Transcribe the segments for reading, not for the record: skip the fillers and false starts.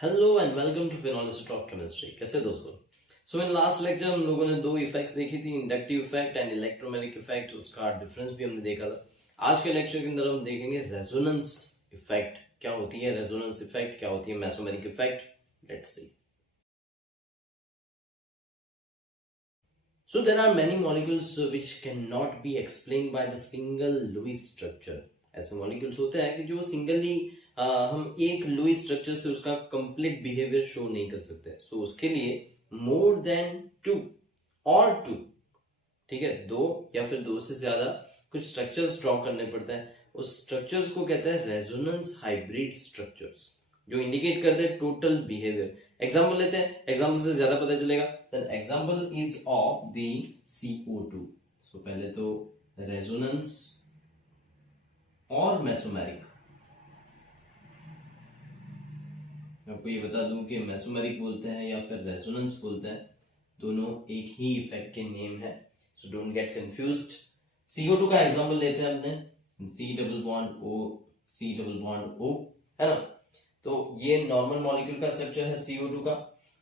Hello and welcome to फिनोलिस्ट talk chemistry. कैसे दोस्तों? सो इन लास्ट लेक्चर हम लोगों ने दो इफेक्ट्स देखी थी, inductive effect and electromagnetic effect. उसका डिफरेंस भी हमने देखा था। आज के लेक्चर के अंदर हम देखेंगे रेजोनेंस इफेक्ट क्या होती है, रेजोनेंस इफेक्ट क्या होती है, mesomeric effect. Let's see. So there are many molecules which cannot be explained by the single Lewis structure। ऐसे मॉलिक्यूल्स होते हैं कि जो सिंगली हम एक लुईस स्ट्रक्चर से उसका कंप्लीट बिहेवियर शो नहीं कर सकते। सो उसके लिए मोर देन टू और टू, ठीक है, दो या फिर दो से ज्यादा कुछ स्ट्रक्चर्स ड्रॉ करने पड़ते हैं। उस स्ट्रक्चर्स को कहते हैं रेजोनेंस हाइब्रिड स्ट्रक्चर्स, जो इंडिकेट करते हैं टोटल बिहेवियर। एग्जांपल लेते हैं, एग्जांपल से ज्यादा पता चलेगा। Then example is of the CO2। So पहले तो रेजोनेंस और मेसोमेरिक। मैं आपको ये बता दूं कि मेसोमेरिक बोलते हैं या फिर रेजोनेंस बोलते हैं, दोनों एक ही इफेक्ट के नेम है। So don't get confused. CO2 का एग्जांपल लेते हैं अपने, C double bond O, C double bond O, है ना। तो ये नॉर्मल मॉलिक्यूल का स्ट्रक्चर है CO2 का।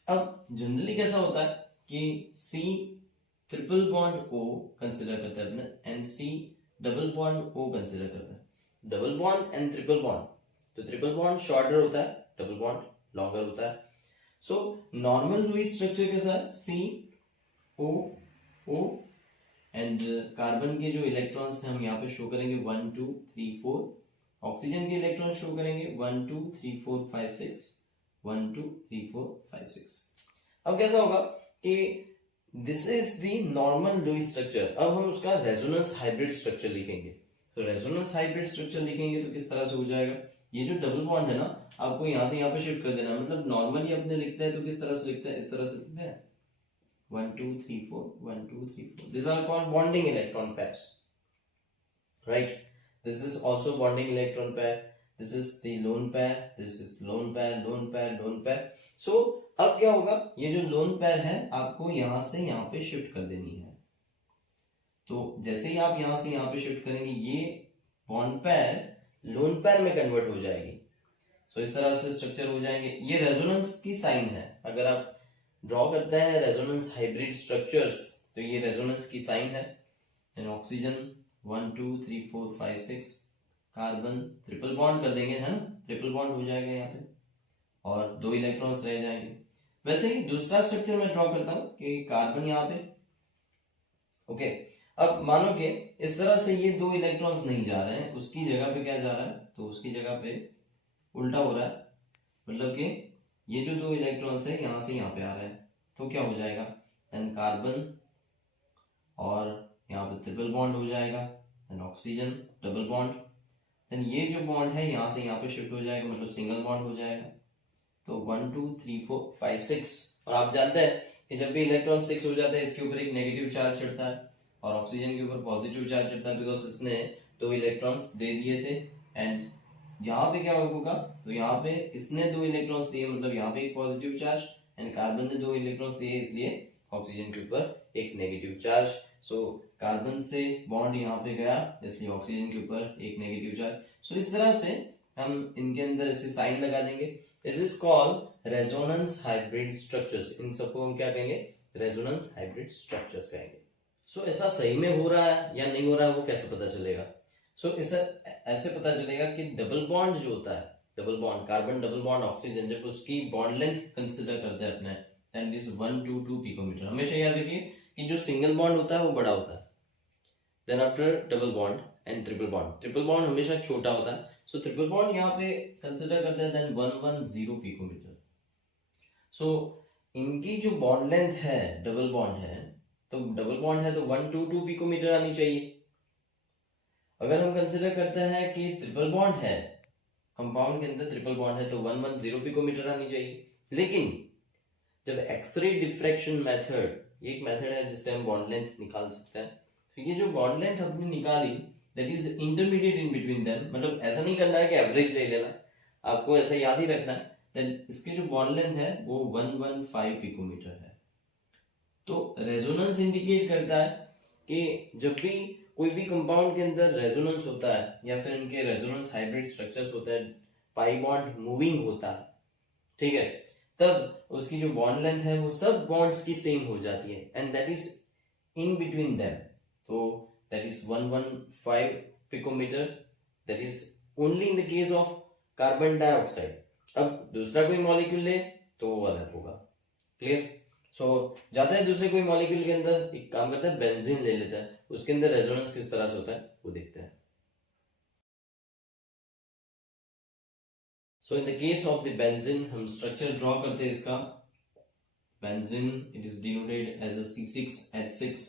अब जनरली कैसा होता है कि C triple bond O consider करता है अपने, and C double bond O consider करता है। Double bond and triple bond, तो ट्रिपल बॉन्ड शॉर्टर होता है, डबल बॉन्ड लॉन्गर होता है। सो नॉर्मल लुईस स्ट्रक्चर के साथ COO एंड कार्बन के जो इलेक्ट्रॉन्स हैं हम यहाँ पे शो करेंगे 1 2 3 4। ऑक्सीजन के इलेक्ट्रॉन शो करेंगे 1 2 3 4 5 6, 1 2 3 4 5 6। अब कैसा होगा कि this is the normal Lewis structure. अब हम उसका रेजोनेंस हाइब्रिड स्ट्रक्चर लिखेंगे। तो रेजोनेंस हाइब्रिड स्ट्रक्चर लिखेंगे तो किस तरह से हो जाएगा, ये जो डबल बॉन्ड है ना, आपको यहां से यहां पे शिफ्ट कर देना। मतलब नॉर्मली अपने लिखते हैं तो किस तरह से लिखते हैं, इस तरह से लिखते हैं 1 2 3 4 1 2 3 4। These are called bonding electron pairs, right? This is also bonding electron pair. This is the lone pair, this is lone pair, lone pair, lone pair. So अब क्या होगा, ये जो लोन पेयर है आपको यहां से यहां पे शिफ्ट कर देनी है। तो जैसे ही आप यहां से यहां पे शिफ्ट करेंगे ये बॉन्ड पेयर लोन पेयर में कन्वर्ट हो जाएगी। सो इस तरह से स्ट्रक्चर हो जाएंगे। ये रेजोनेंस की साइन है। अगर आप ड्रॉ करते हैं रेजोनेंस हाइब्रिड स्ट्रक्चर्स तो ये रेजोनेंस की साइन है। Then oxygen 1 2 3 4 5 6, carbon triple bond कर देंगे, है ना, ट्रिपल बॉन्ड हो जाएगा यहाँ पे और दो इलेक्ट्रॉन्स रह जाएंगे। वैसे ही दूसरा स्ट्रक्चर मैं ड्रॉ करता हूं कि कार्बन यहाँ पे, ओके। अब मानो कि इस तरह से ये दो इलेक्ट्रॉन्स नहीं जा रहे हैं, उसकी जगह पे क्या जा रहा है, तो उसकी जगह पे उल्टा हो रहा है। मतलब कि ये जो दो इलेक्ट्रॉन्स है यहां से यहां पे आ रहे हैं, तो क्या हो जाएगा, देन कार्बन और यहाँ पे ट्रिपल बॉन्ड हो जाएगा, then oxygen double bond, then ये जो बॉन्ड है यहाँ से यहाँ पे शिफ्ट हो जाएगा, मतलब सिंगल बॉन्ड हो जाएगा। तो 1 2 3 4 5 6। और आप जानते हैं कि जब भी इलेक्ट्रॉन 6 हो जाता है इसके ऊपर एक नेगेटिव चार्ज चढ़ता है और ऑक्सीजन के ऊपर पॉजिटिव चार्ज चढ़ता है, बिकॉज इसने दो इलेक्ट्रॉन्स दे दिए थे। एंड यहाँ पे क्या होगा, तो यहाँ पे इसने दो इलेक्ट्रॉन्स दिए, मतलब यहाँ पे एक पॉजिटिव चार्ज, एंड कार्बन ने दो इलेक्ट्रॉन्स दिए, इसलिए ऑक्सीजन के ऊपर एक नेगेटिव चार्ज। सो कार्बन से बॉन्ड यहाँ पे गया, इसलिए ऑक्सीजन के ऊपर एक नेगेटिव चार्ज। सो इस तरह से हम इनके अंदर ऐसे साइन लगा देंगे। This is called resonance hybrid structures. इन सबको हम क्या कहेंगे, रेजोनेंस हाइब्रिड स्ट्रक्चर्स कहेंगे। सो ऐसा सही में हो रहा है या नहीं हो रहा है वो कैसे पता चलेगा? सो इसे ऐसे पता चलेगा कि डबल बॉन्ड जो होता है, double bond carbon double bond oxygen, जब उसकी बॉन्ड लेंथ कंसिडर करते हैं अपने, एंड इज 1 2 2 पिकोमीटर। हमेशा याद रखिए कि जो सिंगल बॉन्ड होता है वो बड़ा होता है, then after double bond and triple bond हमेशा छोटा होता है। सो ट्रिपल बॉन्ड यहाँ पे कंसिडर करते हैं, देन 110 पिकोमीटर। सो इनकी जो बॉन्ड लेंथ है, डबल बॉन्ड है, तो डबल बॉन्ड है तो 122 पिकोमीटर आनी चाहिए। अगर हम कंसिडर करते हैं कि ट्रिपल बॉन्ड है, कंपाउंड के अंदर ट्रिपल बॉन्ड है, तो 110 पिकोमीटर आनी चाहिए। लेकिन जब एक्सरे डिफ्रैक्शन मेथड, ये एक मेथड है जिससे हम बॉन्ड लेंथ निकाल सकते हैं, तो ये जो बॉन्ड लेंथ हमने निकाली that is intermediate in between them. मतलब ऐसा नहीं करना है कि एवरेज ले लेना, आपको ऐसा याद ही रखना है। देन इसकी जो बॉन्ड लेंथ है वो 115 पिकोमीटर है। तो रेजोनेंस इंडिकेट करता है कि जब भी कोई भी कंपाउंड के अंदर रेजोनेंस होता है या फिर इनके रेजोनेंस हाइब्रिड स्ट्रक्चर्स होते हैं, पाई बॉन्ड मूविंग होता है, ठीक है, तब उसकी जो बॉन्ड लेंथ है वो सब बॉन्ड्स की सेम हो जाती है, and that is in between them, तो that is 115 picometre, that is only in the case of carbon dioxide. अब दूसरा कोई मॉलिक्यूल ले तो वो अलग होगा। क्लियर? सो जाता है दूसरे कोई मॉलिक्यूल के अंदर, एक काम करता है बेंजीन ले लेता है, उसके अंदर रेजोनेंस किस तरह से होता है वो देखते हैं। So in the case of the benzene हम स्ट्रक्चर ड्रॉ करते हैं इसका। Benzene it is denoted as a C6H6,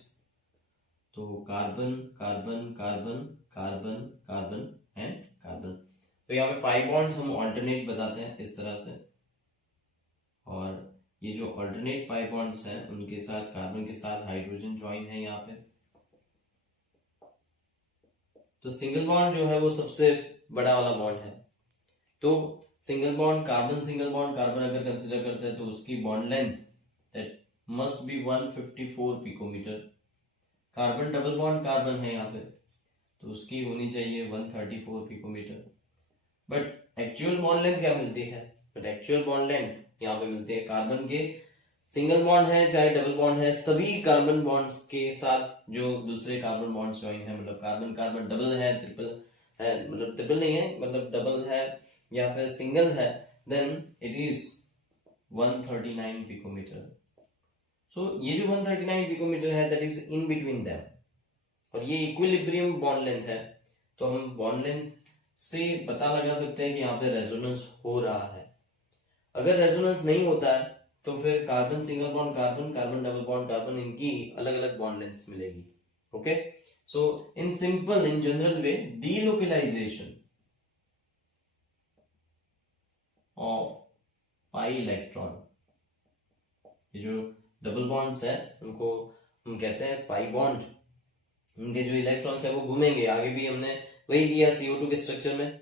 तो carbon carbon carbon carbon carbon and carbon. तो यहाँ पे पाई बॉन्ड्स हम ऑल्टरनेट बताते हैं इस तरह से, और ये जो ऑल्टरनेट पाई बॉन्ड्स हैं उनके साथ कार्बन के साथ हाइड्रोजन ज्वाइन है यहाँ पे। तो सिंगल बॉन्ड जो है वो सबसे बड़ा वाला बॉन्ड है, तो सिंगल बॉन्ड कार्बन अगर कंसीडर करते हैं तो उसकी bond length that must be 154 picometer. Carbon double bond carbon है यहाँ पे, तो उसकी होनी चाहिए 134 picometer. But actual bond length क्या मिलती है? बट एक्चुअल बॉन्ड लेंथ यहाँ पे मिलती है कार्बन के सिंगल बॉन्ड है चाहे डबल बॉन्ड है, सभी कार्बन बॉन्ड्स के साथ जो दूसरे कार्बन बॉन्ड्स ज्वाइन है, मतलब कार्बन कार्बन डबल है, ट्रिपल है, मतलब ट्रिपल नहीं है, मतलब डबल है या फिर सिंगल है, देन इट इज 139 पिकोमीटर। सो ये जो 139 पिकोमीटर है that is in between them, और ये इक्विलिब्रियम बॉन्ड लेंथ है। तो हम बॉन्ड लेंथ से पता लगा सकते हैं कि यहाँ पे रेजोनेंस हो रहा है। अगर रेजोनेंस नहीं होता है तो फिर carbon single bond carbon, carbon double bond carbon, इनकी अलग अलग बॉन्ड लेंथ्स मिलेगी। Okay, so in simple in general way delocalization of pi electron, ये जो डबल बॉन्ड्स है उनको हम कहते हैं पाई बॉन्ड। उनके जो इलेक्ट्रॉन्स है वो घूमेंगे, आगे भी हमने वही लिया CO2 के स्ट्रक्चर में,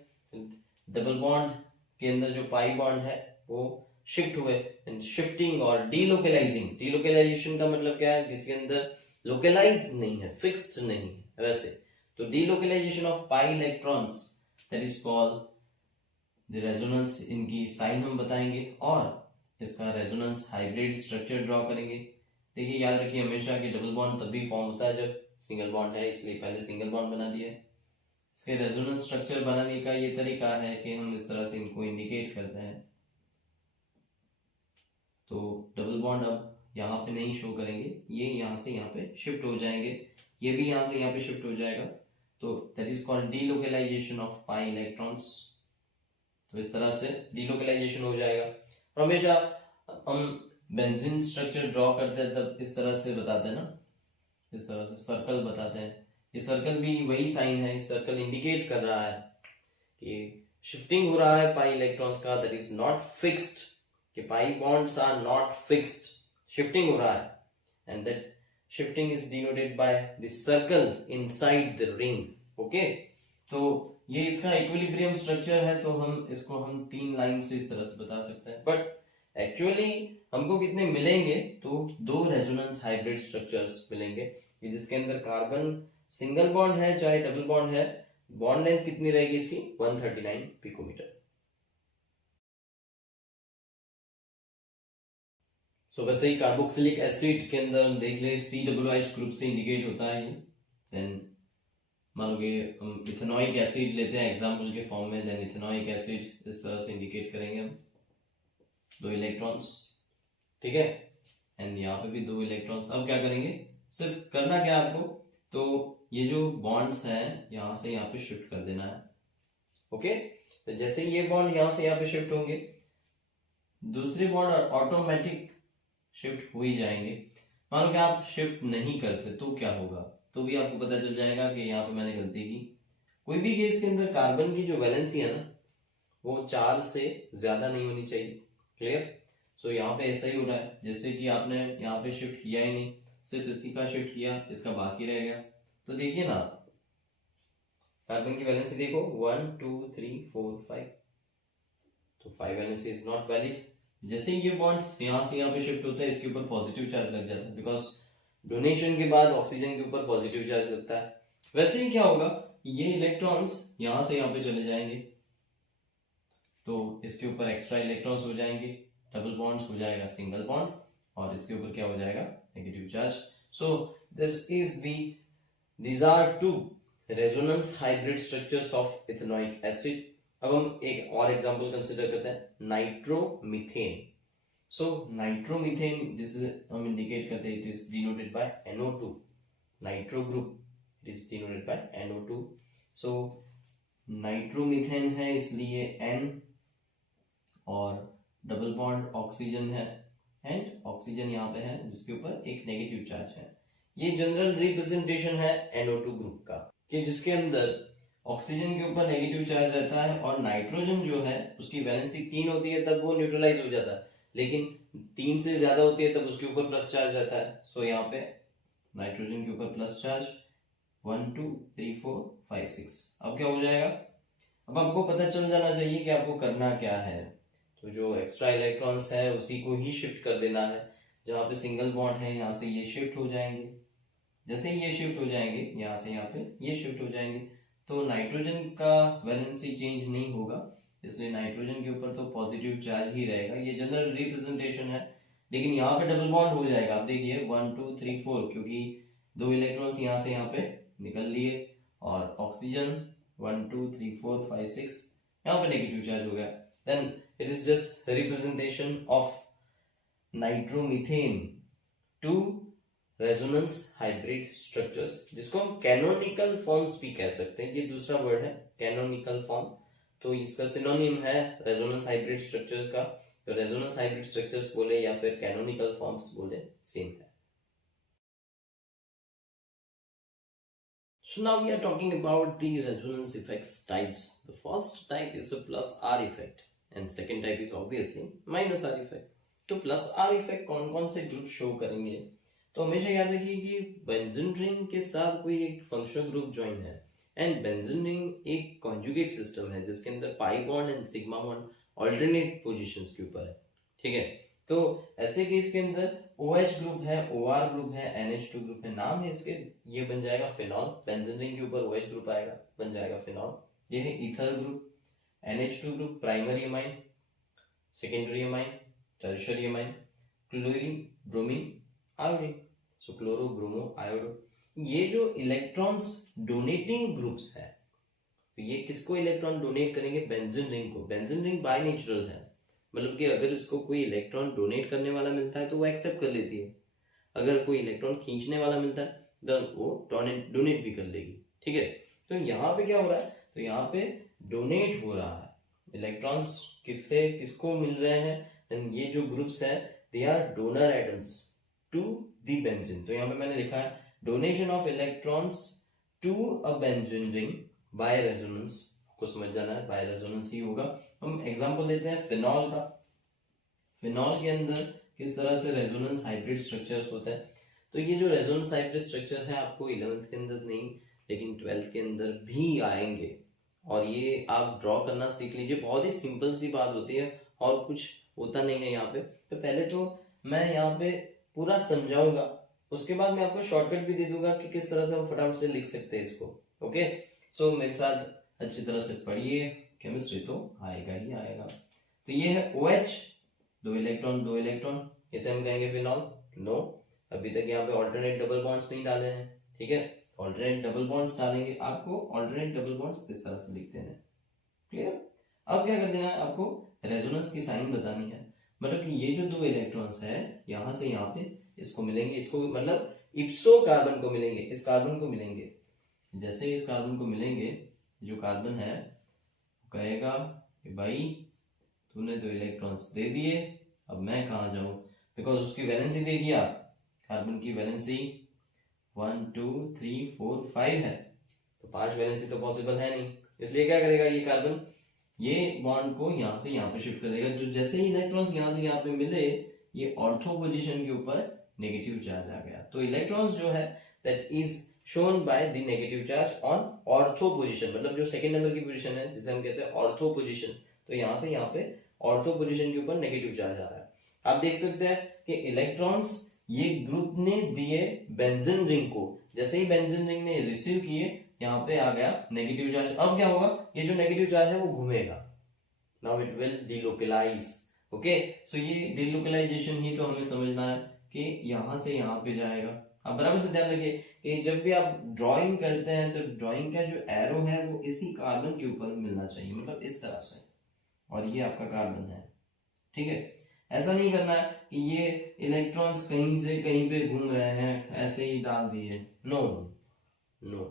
डबल बॉन्ड के अंदर जो पाई बॉन्ड है वो शिफ्ट हुए, एंड शिफ्टिंग और डीलोकलाइजिंग। डीलोकलाइजेशन का मतलब क्या है? जिसके अंदर लोकलाइज नहीं है, फिक्स्ड नहीं है वैसे। तो delocalization of pi electrons that is called the resonance. इनकी साइन हम बताएंगे और इसका रेजोनेंस हाइब्रिड स्ट्रक्चर ड्रॉ करेंगे। देखिए याद रखिए हमेशा कि डबल बॉन्ड तभी फॉर्म होता है जब सिंगल बॉन्ड है, इसलिए पहले सिंगल बॉन्ड बना दिया है। इसके रेजोनेंस स्ट्रक्चर बनाने का ये तरीका है कि हम इस तरह से इनको इंडिकेट करते हैं। तो डबल बॉन्ड अब यहाँ पे नहीं शो करेंगे, ये यहाँ से यहाँ पे शिफ्ट हो जाएंगे, ये भी यहाँ से यहाँ पे शिफ्ट हो जाएगा, तो that is called delocalization of pi electrons. तो इस तरह से डीलोकलाइजेशन हो जाएगा। और हमेशा हम बेंजीन स्ट्रक्चर ड्रॉ करते हैं तब इस तरह से बताते हैं ना, इस तरह से सर्कल बताते हैं। ये सर्कल भी वही साइन है, इस सर्कल इंडिकेट कर रहा है कि शिफ्टिंग हो रहा है पाई इलेक्ट्रॉन्स का, दैट इज नॉट फिक्स्ड, कि pi bonds are not fixed, shifting हो रहा है, and that shifting is denoted by the circle inside the ring. Okay, तो ये इसका इक्विलिब्रियम स्ट्रक्चर है, तो हम इसको हम 3 लाइन से इस तरह से बता सकते हैं। बट एक्चुअली हमको कितने मिलेंगे? तो 2 रेजोनेंस हाइब्रिड स्ट्रक्चर्स मिलेंगे, जिसके अंदर कार्बन सिंगल बॉन्ड है चाहे डबल बॉन्ड है, बॉन्ड लेंथ कितनी रहेगी इसकी? 139 पिकोमीटर। सो वैसे ही कार्बोक्सिलिक एसिड के अंदर हम देख ले COOH ग्रुप से इंडिकेट होता है। देन मान लो कि हम इथेनॉइक एसिड लेते हैं एग्जांपल के फॉर्म में, देन इथेनॉइक एसिड इस तरह से इंडिकेट करेंगे हम 2 इलेक्ट्रॉन्स, ठीक है, एंड यहाँ पे भी 2 इलेक्ट्रॉन्स। अब क्या करेंगे? सिर्फ करना क्या आपको, तो ये जो बॉन्ड्स हैं यहाँ से यहाँ पे शिफ्ट कर देना है। ओके, तो जैसे ये बॉन्ड यहाँ से यहाँ पे शिफ्ट होंगे, दूसरे बॉन्ड ऑटोमेटिक शिफ्ट हो ही जाएंगे। मान लो कि आप शिफ्ट नहीं करते तो क्या होगा? तो भी आपको पता चल जाएगा कि यहाँ पे मैंने गलती की। कोई भी केस के अंदर कार्बन की जो वैलेंसी है ना वो 4 से ज्यादा नहीं होनी चाहिए। क्लियर? सो यहाँ पे ऐसा ही हो रहा है, जैसे कि आपने यहाँ पे शिफ्ट किया ही नहीं, सिर्फ इसी का शिफ्ट किया, इसका बाकी रह गया। तो देखिए ना कार्बन की वैलेंसी देखो 1 2 3 4 5, तो 5 वैलेंसी इज नॉट वैलिड। जैसे ही ये बॉन्ड यहाँ से यहाँ पे शिफ्ट होता है इसके ऊपर पॉजिटिव चार्ज लग जाता है, बिकॉज डोनेशन के बाद ऑक्सीजन के ऊपर पॉजिटिव चार्ज लगता है। वैसे ही क्या होगा, ये इलेक्ट्रॉन्स यहाँ से यहाँ पे चले जाएंगे, तो इसके ऊपर एक्स्ट्रा इलेक्ट्रॉन्स हो जाएंगे, डबल बॉन्ड्स हो जाएगा सिंगल बॉन्ड, और इसके ऊपर क्या हो जाएगा, negative charge. So these are two resonance hybrid structures of ethanoic acid. अब हम एक और एग्जांपल कंसिडर करते हैं, नाइट्रोमीथेन. सो नाइट्रोमीथेन जिसे हम इंडिकेट करते हैं, it is denoted bye NO2. Nitro group, it is denoted bye NO2. So nitromethane है इसलिए N, और डबल बॉन्ड ऑक्सीजन है, एंड ऑक्सीजन यहाँ पे है जिसके ऊपर एक नेगेटिव चार्ज है. ये जनरल रिप्रेजेंटेशन है NO2 ग्रुप का, कि जिसके अंदर ऑक्सीजन के ऊपर नेगेटिव चार्ज रहता है, और नाइट्रोजन जो है उसकी वैलेंसी 3 होती है तब वो न्यूट्रलाइज हो जाता है, लेकिन 3 से ज्यादा होती है तब उसके ऊपर प्लस चार्ज रहता है. सो यहाँ पे नाइट्रोजन के ऊपर प्लस चार्ज 1 2 3 4 5 6. अब क्या हो जाएगा, अब आपको पता चल जाना चाहिए कि आपको करना क्या है. तो जो एक्स्ट्रा इलेक्ट्रॉन्स है उसी को ही शिफ्ट कर देना है. जहां पे सिंगल बॉन्ड है यहाँ से ये शिफ्ट हो जाएंगे, जैसे ही ये शिफ्ट हो जाएंगे यहाँ से यहाँ पे ये शिफ्ट हो जाएंगे, तो नाइट्रोजन का वैलेंसी चेंज नहीं होगा, इसलिए नाइट्रोजन के ऊपर तो पॉजिटिव चार्ज ही रहेगा. ये जनरल रिप्रेजेंटेशन है, लेकिन यहाँ पे डबल बॉन्ड हो जाएगा. आप देखिए 1 2 3 4, क्योंकि 2 इलेक्ट्रॉन्स यहाँ से यहाँ पे निकल लिए, और ऑक्सीजन 1 2 3 4 5 6 यहाँ पे नेगेटिव चार्ज हो गया. Then it is just representation of nitromethane two resonance hybrid structures, जिसको हम कैनोनिकल फॉर्म्स भी कह सकते हैं. ये दूसरा वर्ड है कैनोनिकल फॉर्म, तो इसका सिनोनिम है रेजोनेंस हाइब्रिड स्ट्रक्चर का. तो रेजोनेंस हाइब्रिड स्ट्रक्चर्स बोले या फिर कैनोनिकल फॉर्म्स बोले, सेम है. So now we are talking about the resonance effects types. The first type is a plus R effect and second type is obviously minus R effect. तो plus are effect कौन कौन से group show करेंगे, तो हमेशा याद रखिए कि बेंजीन रिंग के साथ कोई एक फंक्शनल ग्रुप ज्वाइन है, एंड बेंजीन रिंग एक कॉन्जुगेट सिस्टम है जिसके अंदर pi bond and sigma bond alternate positions के ऊपर है. ठीक है, तो ऐसे केस के अंदर OH ग्रुप है, OR ग्रुप है, NH2 ग्रुप है, नाम है इसके, ये बन जाएगा फिनॉल. बेंजीन रिंग के ऊपर OH ग्रुप आएगा, बन जाएगा फिनॉल. ये है ether group. NH2 group primary amine, secondary amine, tertiary amine, chlorine, bromine, iodine. So chloro, bromo, iodo. ये जो इलेक्ट्रॉन्स डोनेटिंग ग्रुप्स है, तो ये किसको इलेक्ट्रॉन डोनेट करेंगे, बेंजीन रिंग को. बेंजीन रिंग बाय नेचुरल है, मतलब कि अगर इसको कोई इलेक्ट्रॉन डोनेट करने वाला मिलता है तो वो एक्सेप्ट कर लेती है, अगर कोई इलेक्ट्रॉन खींचने वाला मिलता है देन वो डोनेट भी कर लेगी. ठीक है, तो यहाँ पे क्या हो रहा है, तो यहाँ पे डोनेट हो रहा है. इलेक्ट्रॉन्स किससे किसको मिल रहे हैं, एंड ये जो ग्रुप्स है they are donor atoms to the benzene. तो यहाँ पे मैंने लिखा है donation of electrons to a benzene ring by resonance. को समझ जाना है, बाय रेजोनेंस ही होगा. हम एग्जांपल लेते हैं फिनॉल का. फिनॉल के अंदर किस तरह से रेजोनेंस हाइब्रिड स्ट्रक्चर्स होता है, तो ये जो रेजोनेंस हाइब्रिड स्ट्रक्चर है आपको 11th के अंदर नहीं लेकिन 12th के अंदर भी आएंगे, और ये आप ड्रॉ करना सीख लीजिए. बहुत ही सिंपल सी बात होती है और कुछ होता नहीं है यहाँ पे. तो पहले तो मैं यहाँ पे पूरा समझाऊंगा, उसके बाद मैं आपको शॉर्टकट भी दे दूंगा कि किस तरह से हम फटाफट से लिख सकते हैं इसको. ओके, सो मेरे साथ अच्छी तरह से पढ़िए, केमिस्ट्री तो आएगा ही आएगा. तो ये है OH, 2 इलेक्ट्रॉन, इसे हम कहेंगे फिनॉल. नो, अभी तक यहाँ पे ऑल्टरनेट डबल बॉन्ड्स नहीं डाले हैं. ठीक है, ऑल्टरनेट डबल बॉन्ड्स डालेंगे. आपको ऑल्टरनेट डबल बॉन्ड्स इस तरह से लिखते हैं. क्लियर. अब क्या कर देना है, आपको रेजोनेंस की साइन बतानी है. मतलब कि ये जो 2 इलेक्ट्रॉन्स है यहाँ से यहाँ पे इसको मिलेंगे, इसको मतलब इप्सो कार्बन को मिलेंगे, इस कार्बन को मिलेंगे. जैसे इस कार्बन को मिलेंगे, जो कार्बन है कहेगा कि भाई तूने 2 इलेक्ट्रॉन्स दे दिए, अब मैं कहाँ जाऊं, बिकॉज उसकी वैलेंसी देखिए आप, कार्बन की वैलेंसी 1 2 3 4 5 है, तो 5 वैलेंसी तो पॉसिबल है नहीं. इसलिए क्या करेगा ये कार्बन, ये बॉन्ड को यहाँ से यहाँ पे शिफ्ट कर देगा. तो जैसे ही इलेक्ट्रॉन्स यहाँ से यहाँ पे मिले, ये ऑर्थो पोजीशन के ऊपर नेगेटिव चार्ज आ गया. तो इलेक्ट्रॉन्स जो है that is shown by the negative charge on ortho position, मतलब जो सेकंड नंबर की पोजीशन है जिसे हम कहते हैं ऑर्थो पोजीशन. तो यहाँ से यहाँ पे ऑर्थो पोजीशन के ऊपर नेगेटिव चार्ज आ रहा है. आप देख सकते हैं कि इलेक्ट्रॉन्स ये ग्रुप ने दिए बेंजीन रिंग को, जैसे ही बेंजीन रिंग ने रिसीव किए यहाँ पे आ गया नेगेटिव चार्ज. अब क्या होगा, ये जो नेगेटिव चार्ज है वो घूमेगा, now it will delocalise. Okay, so ये डिलोकलाइजेशन ही तो हमें समझना है कि यहाँ से यहाँ पे जाएगा। अब बराबर से ध्यान रखिए कि जब भी आप ड्राइंग करते हैं तो ड्राइंग का जो एरो है वो इसी कार्बन के ऊपर मिलना चाहिए, मतलब इस तरह से, और ये आपका कार्बन है, ठीक है। ऐसा नहीं करना है कि ये इलेक्ट्रॉन्स कहीं से कहीं पे घूम रहे हैं ऐसे ही डाल दिए, नो नो,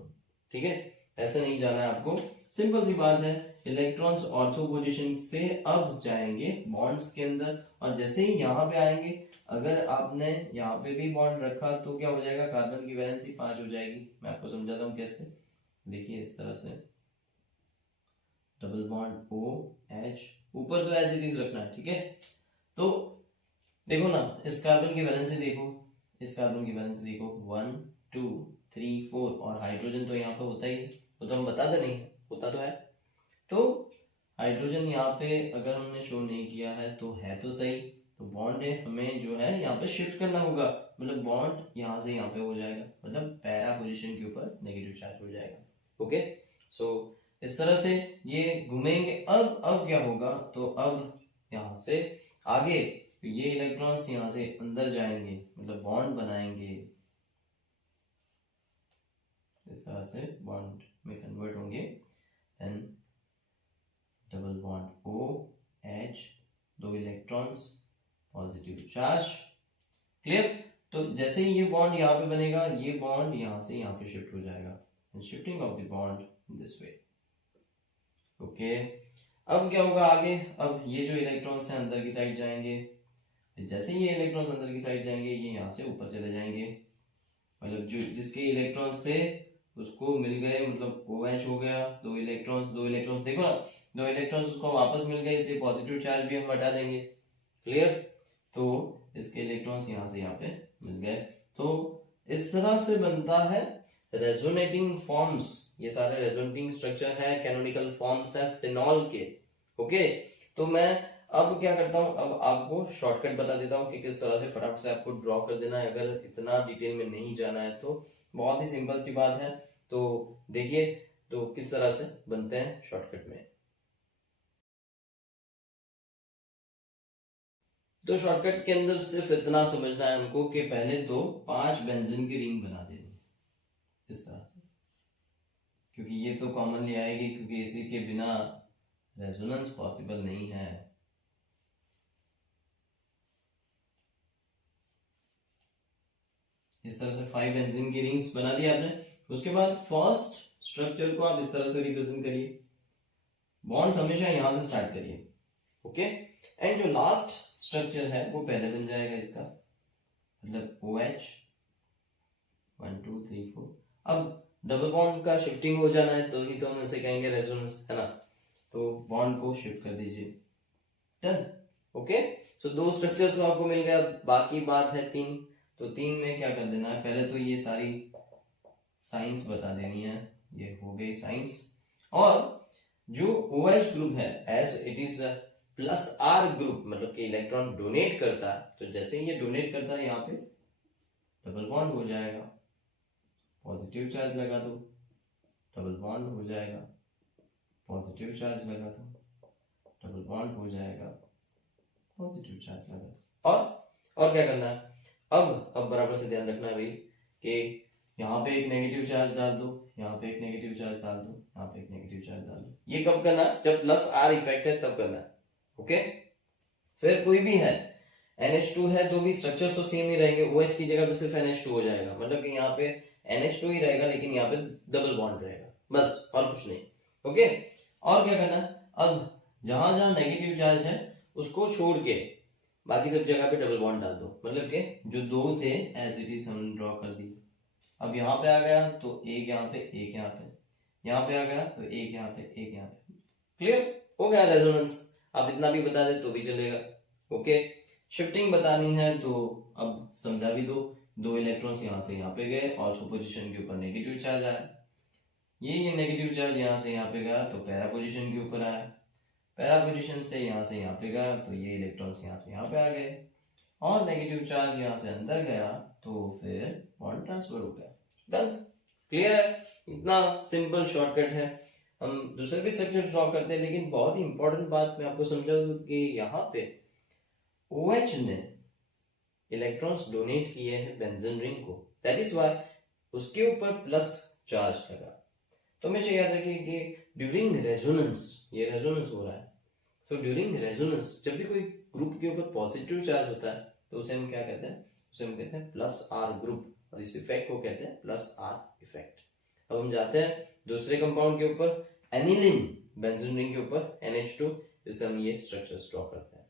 ठीक है, ऐसे नहीं जाना है आपको। सिंपल सी बात है, इलेक्ट्रॉन्स ऑर्थो पोजीशन से अब जाएंगे बॉन्ड्स के अंदर, और जैसे ही यहाँ पे आएंगे, अगर आपने यहाँ पे भी बॉन्ड रखा तो क्या हो जाएगा, कार्बन की वैलेंसी 5 हो जाएगी। मैं आपको समझाता हूँ कैसे, देखिए इस तरह से डबल बॉन्ड ओ एच, ऊपर तो एज इट इज रखना है, ठीक है। तो देखो ना, इस कार्बन की वैलेंसी देखो, इस कार्बन की वैलेंसी देखो 1 2 3 4, और हाइड्रोजन तो यहाँ पे होता ही है, वो तो हम बताते नहीं, होता तो है। तो हाइड्रोजन यहाँ पे अगर हमने शो नहीं किया है तो है तो सही, तो बॉन्ड हमें जो है यहाँ पे शिफ्ट करना होगा, मतलब बॉन्ड यहाँ से यहाँ पे हो जाएगा, मतलब पैरा पोजीशन के ऊपर नेगेटिव चार्ज हो जाएगा। ओके, सो इस तरह से ये घूमेंगे। अब क्या होगा, तो अब यहाँ से आगे ये इलेक्ट्रॉन्स यहाँ से अंदर जाएंगे, मतलब बॉन्ड बनाएंगे, इस तरह से बॉन्ड में कन्वर्ट होंगे, then double bond O H, 2 electrons, positive charge, clear. तो जैसे ही ये बॉन्ड यहाँ पे बनेगा, ये बॉन्ड यहाँ से यहाँ पे शिफ्ट हो जाएगा, shifting of the bond in this way. Okay, अब क्या होगा आगे, अब ये जो इलेक्ट्रॉन्स हैं अंदर की साइड जाएंगे, जैसे ही ये इलेक्ट्रॉन्स अंदर की साइड जाएंगे, ये यहाँ से ऊपर चले जाएंगे, मतलब जो जिसके इलेक्ट्रॉन्स थे उसको मिल गए, मतलब OH हो गया, 2 इलेक्ट्रॉन्स देखो ना, 2 इलेक्ट्रॉन्स उसको वापस मिल गए, इसलिए पॉजिटिव चार्ज भी हम हटा देंगे, क्लियर। तो इसके इलेक्ट्रॉन्स यहाँ से यहाँ पे मिल गए। तो इस तरह से बनता है रेजोनेटिंग फॉर्म्स, ये सारे रेजोनेटिंग स्ट्रक्चर है, कैनोनिकल फॉर्म्स है फिनॉल के। ओके, तो मैं अब क्या करता हूं, अब आपको शॉर्टकट बता देता हूं कि किस तरह से फटाफट से आपको ड्रॉ कर देना है, अगर इतना डिटेल में नहीं जाना है तो बहुत ही सिंपल सी बात है। तो देखिए तो किस तरह से बनते हैं शॉर्टकट में। तो शॉर्टकट के अंदर सिर्फ इतना समझना है हमको कि पहले तो 5 बेंजीन की रिंग बना देनी इस तरह से, क्योंकि ये तो कॉमनली आएगी, क्योंकि इसी के बिना रेजोनेंस पॉसिबल नहीं है। इस तरह से 5 बेंजीन की रिंग्स बना दी आपने। उसके बाद फर्स्ट स्ट्रक्चर को आप इस तरह से रिप्रेजेंट करिए, बॉन्ड्स हमेशा यहां से स्टार्ट करिए, ओके। एंड जो लास्ट स्ट्रक्चर है वो पहले बन जाएगा इसका, मतलब OH 1 2 3 4। अब डबल बॉन्ड का शिफ्टिंग हो जाना है, तो ही तो हम इसे कहेंगे रेजोनेंस, है ना। तो बॉन्ड को शिफ्ट कर दीजिए, डन। ओके, सो 2 स्ट्रक्चर्स तो आपको मिल गया, बाकी बात है 3। तो 3 में क्या कर देना है, पहले तो ये सारी साइंस बता देनी है, ये हो गई साइंस। और जो OH ग्रुप है, as it is +R group, मतलब कि इलेक्ट्रॉन डोनेट करता है, तो जैसे ही ये डोनेट करता है यहाँ पे डबल बॉन्ड हो जाएगा, पॉजिटिव चार्ज लगा दो, डबल बॉन्ड हो जाएगा, पॉजिटिव चार्ज लगा दो, डबल बॉन्ड हो जाएगा, पॉजिटिव चार्ज लगा दो। और क्या करना है, अब बराबर से ध्यान रखना है भाई कि यहाँ पे एक नेगेटिव चार्ज डाल दो, यहाँ पे एक नेगेटिव चार्ज डाल दो, यहाँ पे एक नेगेटिव चार्ज डाल दो। ये कब करना, जब +R इफेक्ट है तब करना है, ओके। फिर कोई भी है NH2 है, तो भी स्ट्रक्चर्स तो सेम ही रहेंगे, OH की जगह पे सिर्फ NH2 हो जाएगा, मतलब कि यहाँ पे NH2 ही रहेगा, लेकिन यहाँ पे डबल बॉन्ड रहेगा, बस और कुछ नहीं, ओके। और क्या करना, अब जहां जहां नेगेटिव चार्ज है उसको छोड़ के बाकी सब जगह पे डबल बॉन्ड डाल दो, मतलब कि जो 2 थे एज इट इज हमने ड्रॉ कर दिए। अब यहाँ पे आ गया तो एक यहाँ पे, एक यहाँ पे, यहाँ पे आ गया तो एक यहाँ पे, एक यहाँ पे, क्लियर हो गया रेजोनेंस। आप इतना भी बता दे तो भी चलेगा, ओके। शिफ्टिंग बतानी है तो अब समझा भी दो, 2 इलेक्ट्रॉन्स यहाँ से यहाँ पे गए, ऑर्थो पोजीशन के ऊपर नेगेटिव चार्ज आया, ये नेगेटिव चार्ज यहाँ से यहाँ पे गया तो पैरा पोजीशन के ऊपर आया, पैरा पोजीशन से यहाँ पे गया तो ये इलेक्ट्रॉन्स यहाँ से यहाँ पे आ गए, और नेगेटिव चार्ज यहाँ से अंदर गया तो फिर बॉन्ड ट्रांसफर हो गया, डन, क्लियर है। इतना सिंपल शॉर्टकट है। हम दूसरे भी स्ट्रक्चर ड्रॉ करते हैं, लेकिन बहुत ही इंपॉर्टेंट बात मैं आपको समझाऊं कि यहाँ पे OH ने इलेक्ट्रॉन्स डोनेट किए हैं बेंजीन रिंग को, दैट इज व्हाई उसके ऊपर प्लस चार्ज लगा। तो हमेशा याद रखिए कि ड्यूरिंग रेजोनेंस, ये रेजोनेंस हो रहा है, सो ड्यूरिंग रेजोनेंस जब भी कोई ग्रुप के ऊपर पॉजिटिव चार्ज होता है तो उसे हम क्या कहते हैं, उसे हम कहते हैं प्लस आर ग्रुप, और इस इफेक्ट को कहते हैं प्लस आर इफेक्ट। अब हम जाते हैं दूसरे कंपाउंड के ऊपर, एनिलीन बेंजीन रिंग के ऊपर NH2, जिसे हम ये स्ट्रक्चर्स ड्रॉ करते हैं।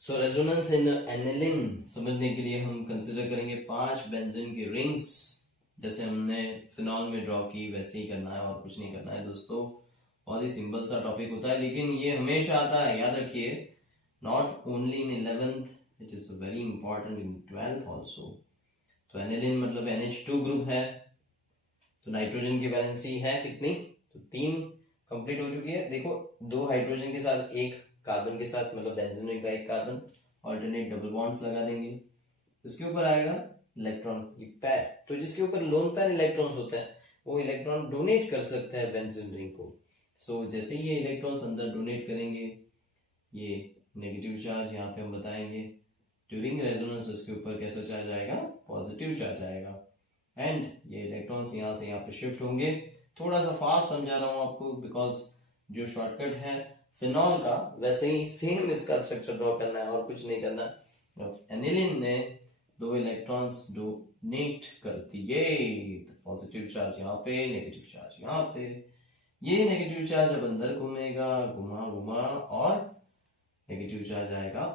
सो रेजोनेंस इन एनिलीन समझने के लिए हम कंसीडर करेंगे 5 बेंजीन की रिंग्स, जैसे हमने फिनॉल में ड्रॉ की वैसे ही करना है और कुछ नहीं करना है दोस्तों। बहुत ही सिंपल सा टॉपिक होता है, लेकिन ये हमेशा आता है, याद रखिए, not only in 11th, it is very important in 12th also. तो एनिलीन मतलब NH2 ग्रुप है, तो नाइट्रोजन की वैलेंसी है कितनी, तो 3 कंप्लीट हो चुकी है। देखो 2 हाइड्रोजन के साथ 1 कार्बन के साथ, मतलब बेंजीन रिंग का 1 कार्बन, ऑल्टरनेट डबल बॉन्ड्स लगा देंगे। इसके ऊपर आएगा इलेक्ट्रॉन पैर, तो जिसके ऊपर लोन पैर इलेक्ट्रॉन्स होता है वो इलेक्ट्रॉन डोनेट कर सकता है बेंजीन रिंग को। सो जैसे ही ये इलेक्ट्रॉन्स अंदर डोनेट करेंगे, ये नेगेटिव चार्ज यहाँ पे हम बताएंगे, ड्यूरिंग रेजोनेंस इसके ऊपर कैसा चार्ज आएगा, पॉजिटिव चार्ज आएगा, एंड ये इलेक्ट्रॉन्स यहाँ से यहाँ पे शिफ्ट होंगे। थोड़ा सा फास्ट समझा रहा हूँ आपको, बिकॉज जो शॉर्टकट है फिनॉल का, वैसे ही सेम इसका स्ट्रक्चर ड्रॉ करना है और कुछ नहीं करना। एनिलीन ने 2 इलेक्ट्रॉन्स डोनेट कर दिए, पॉजिटिव चार्ज यहाँ पे, नेगेटिव चार्ज यहाँ पे। ये नेगेटिव चार्ज अब अंदर घूमेगा, घुमा घुमा, और नेगेटिव चार्ज आएगा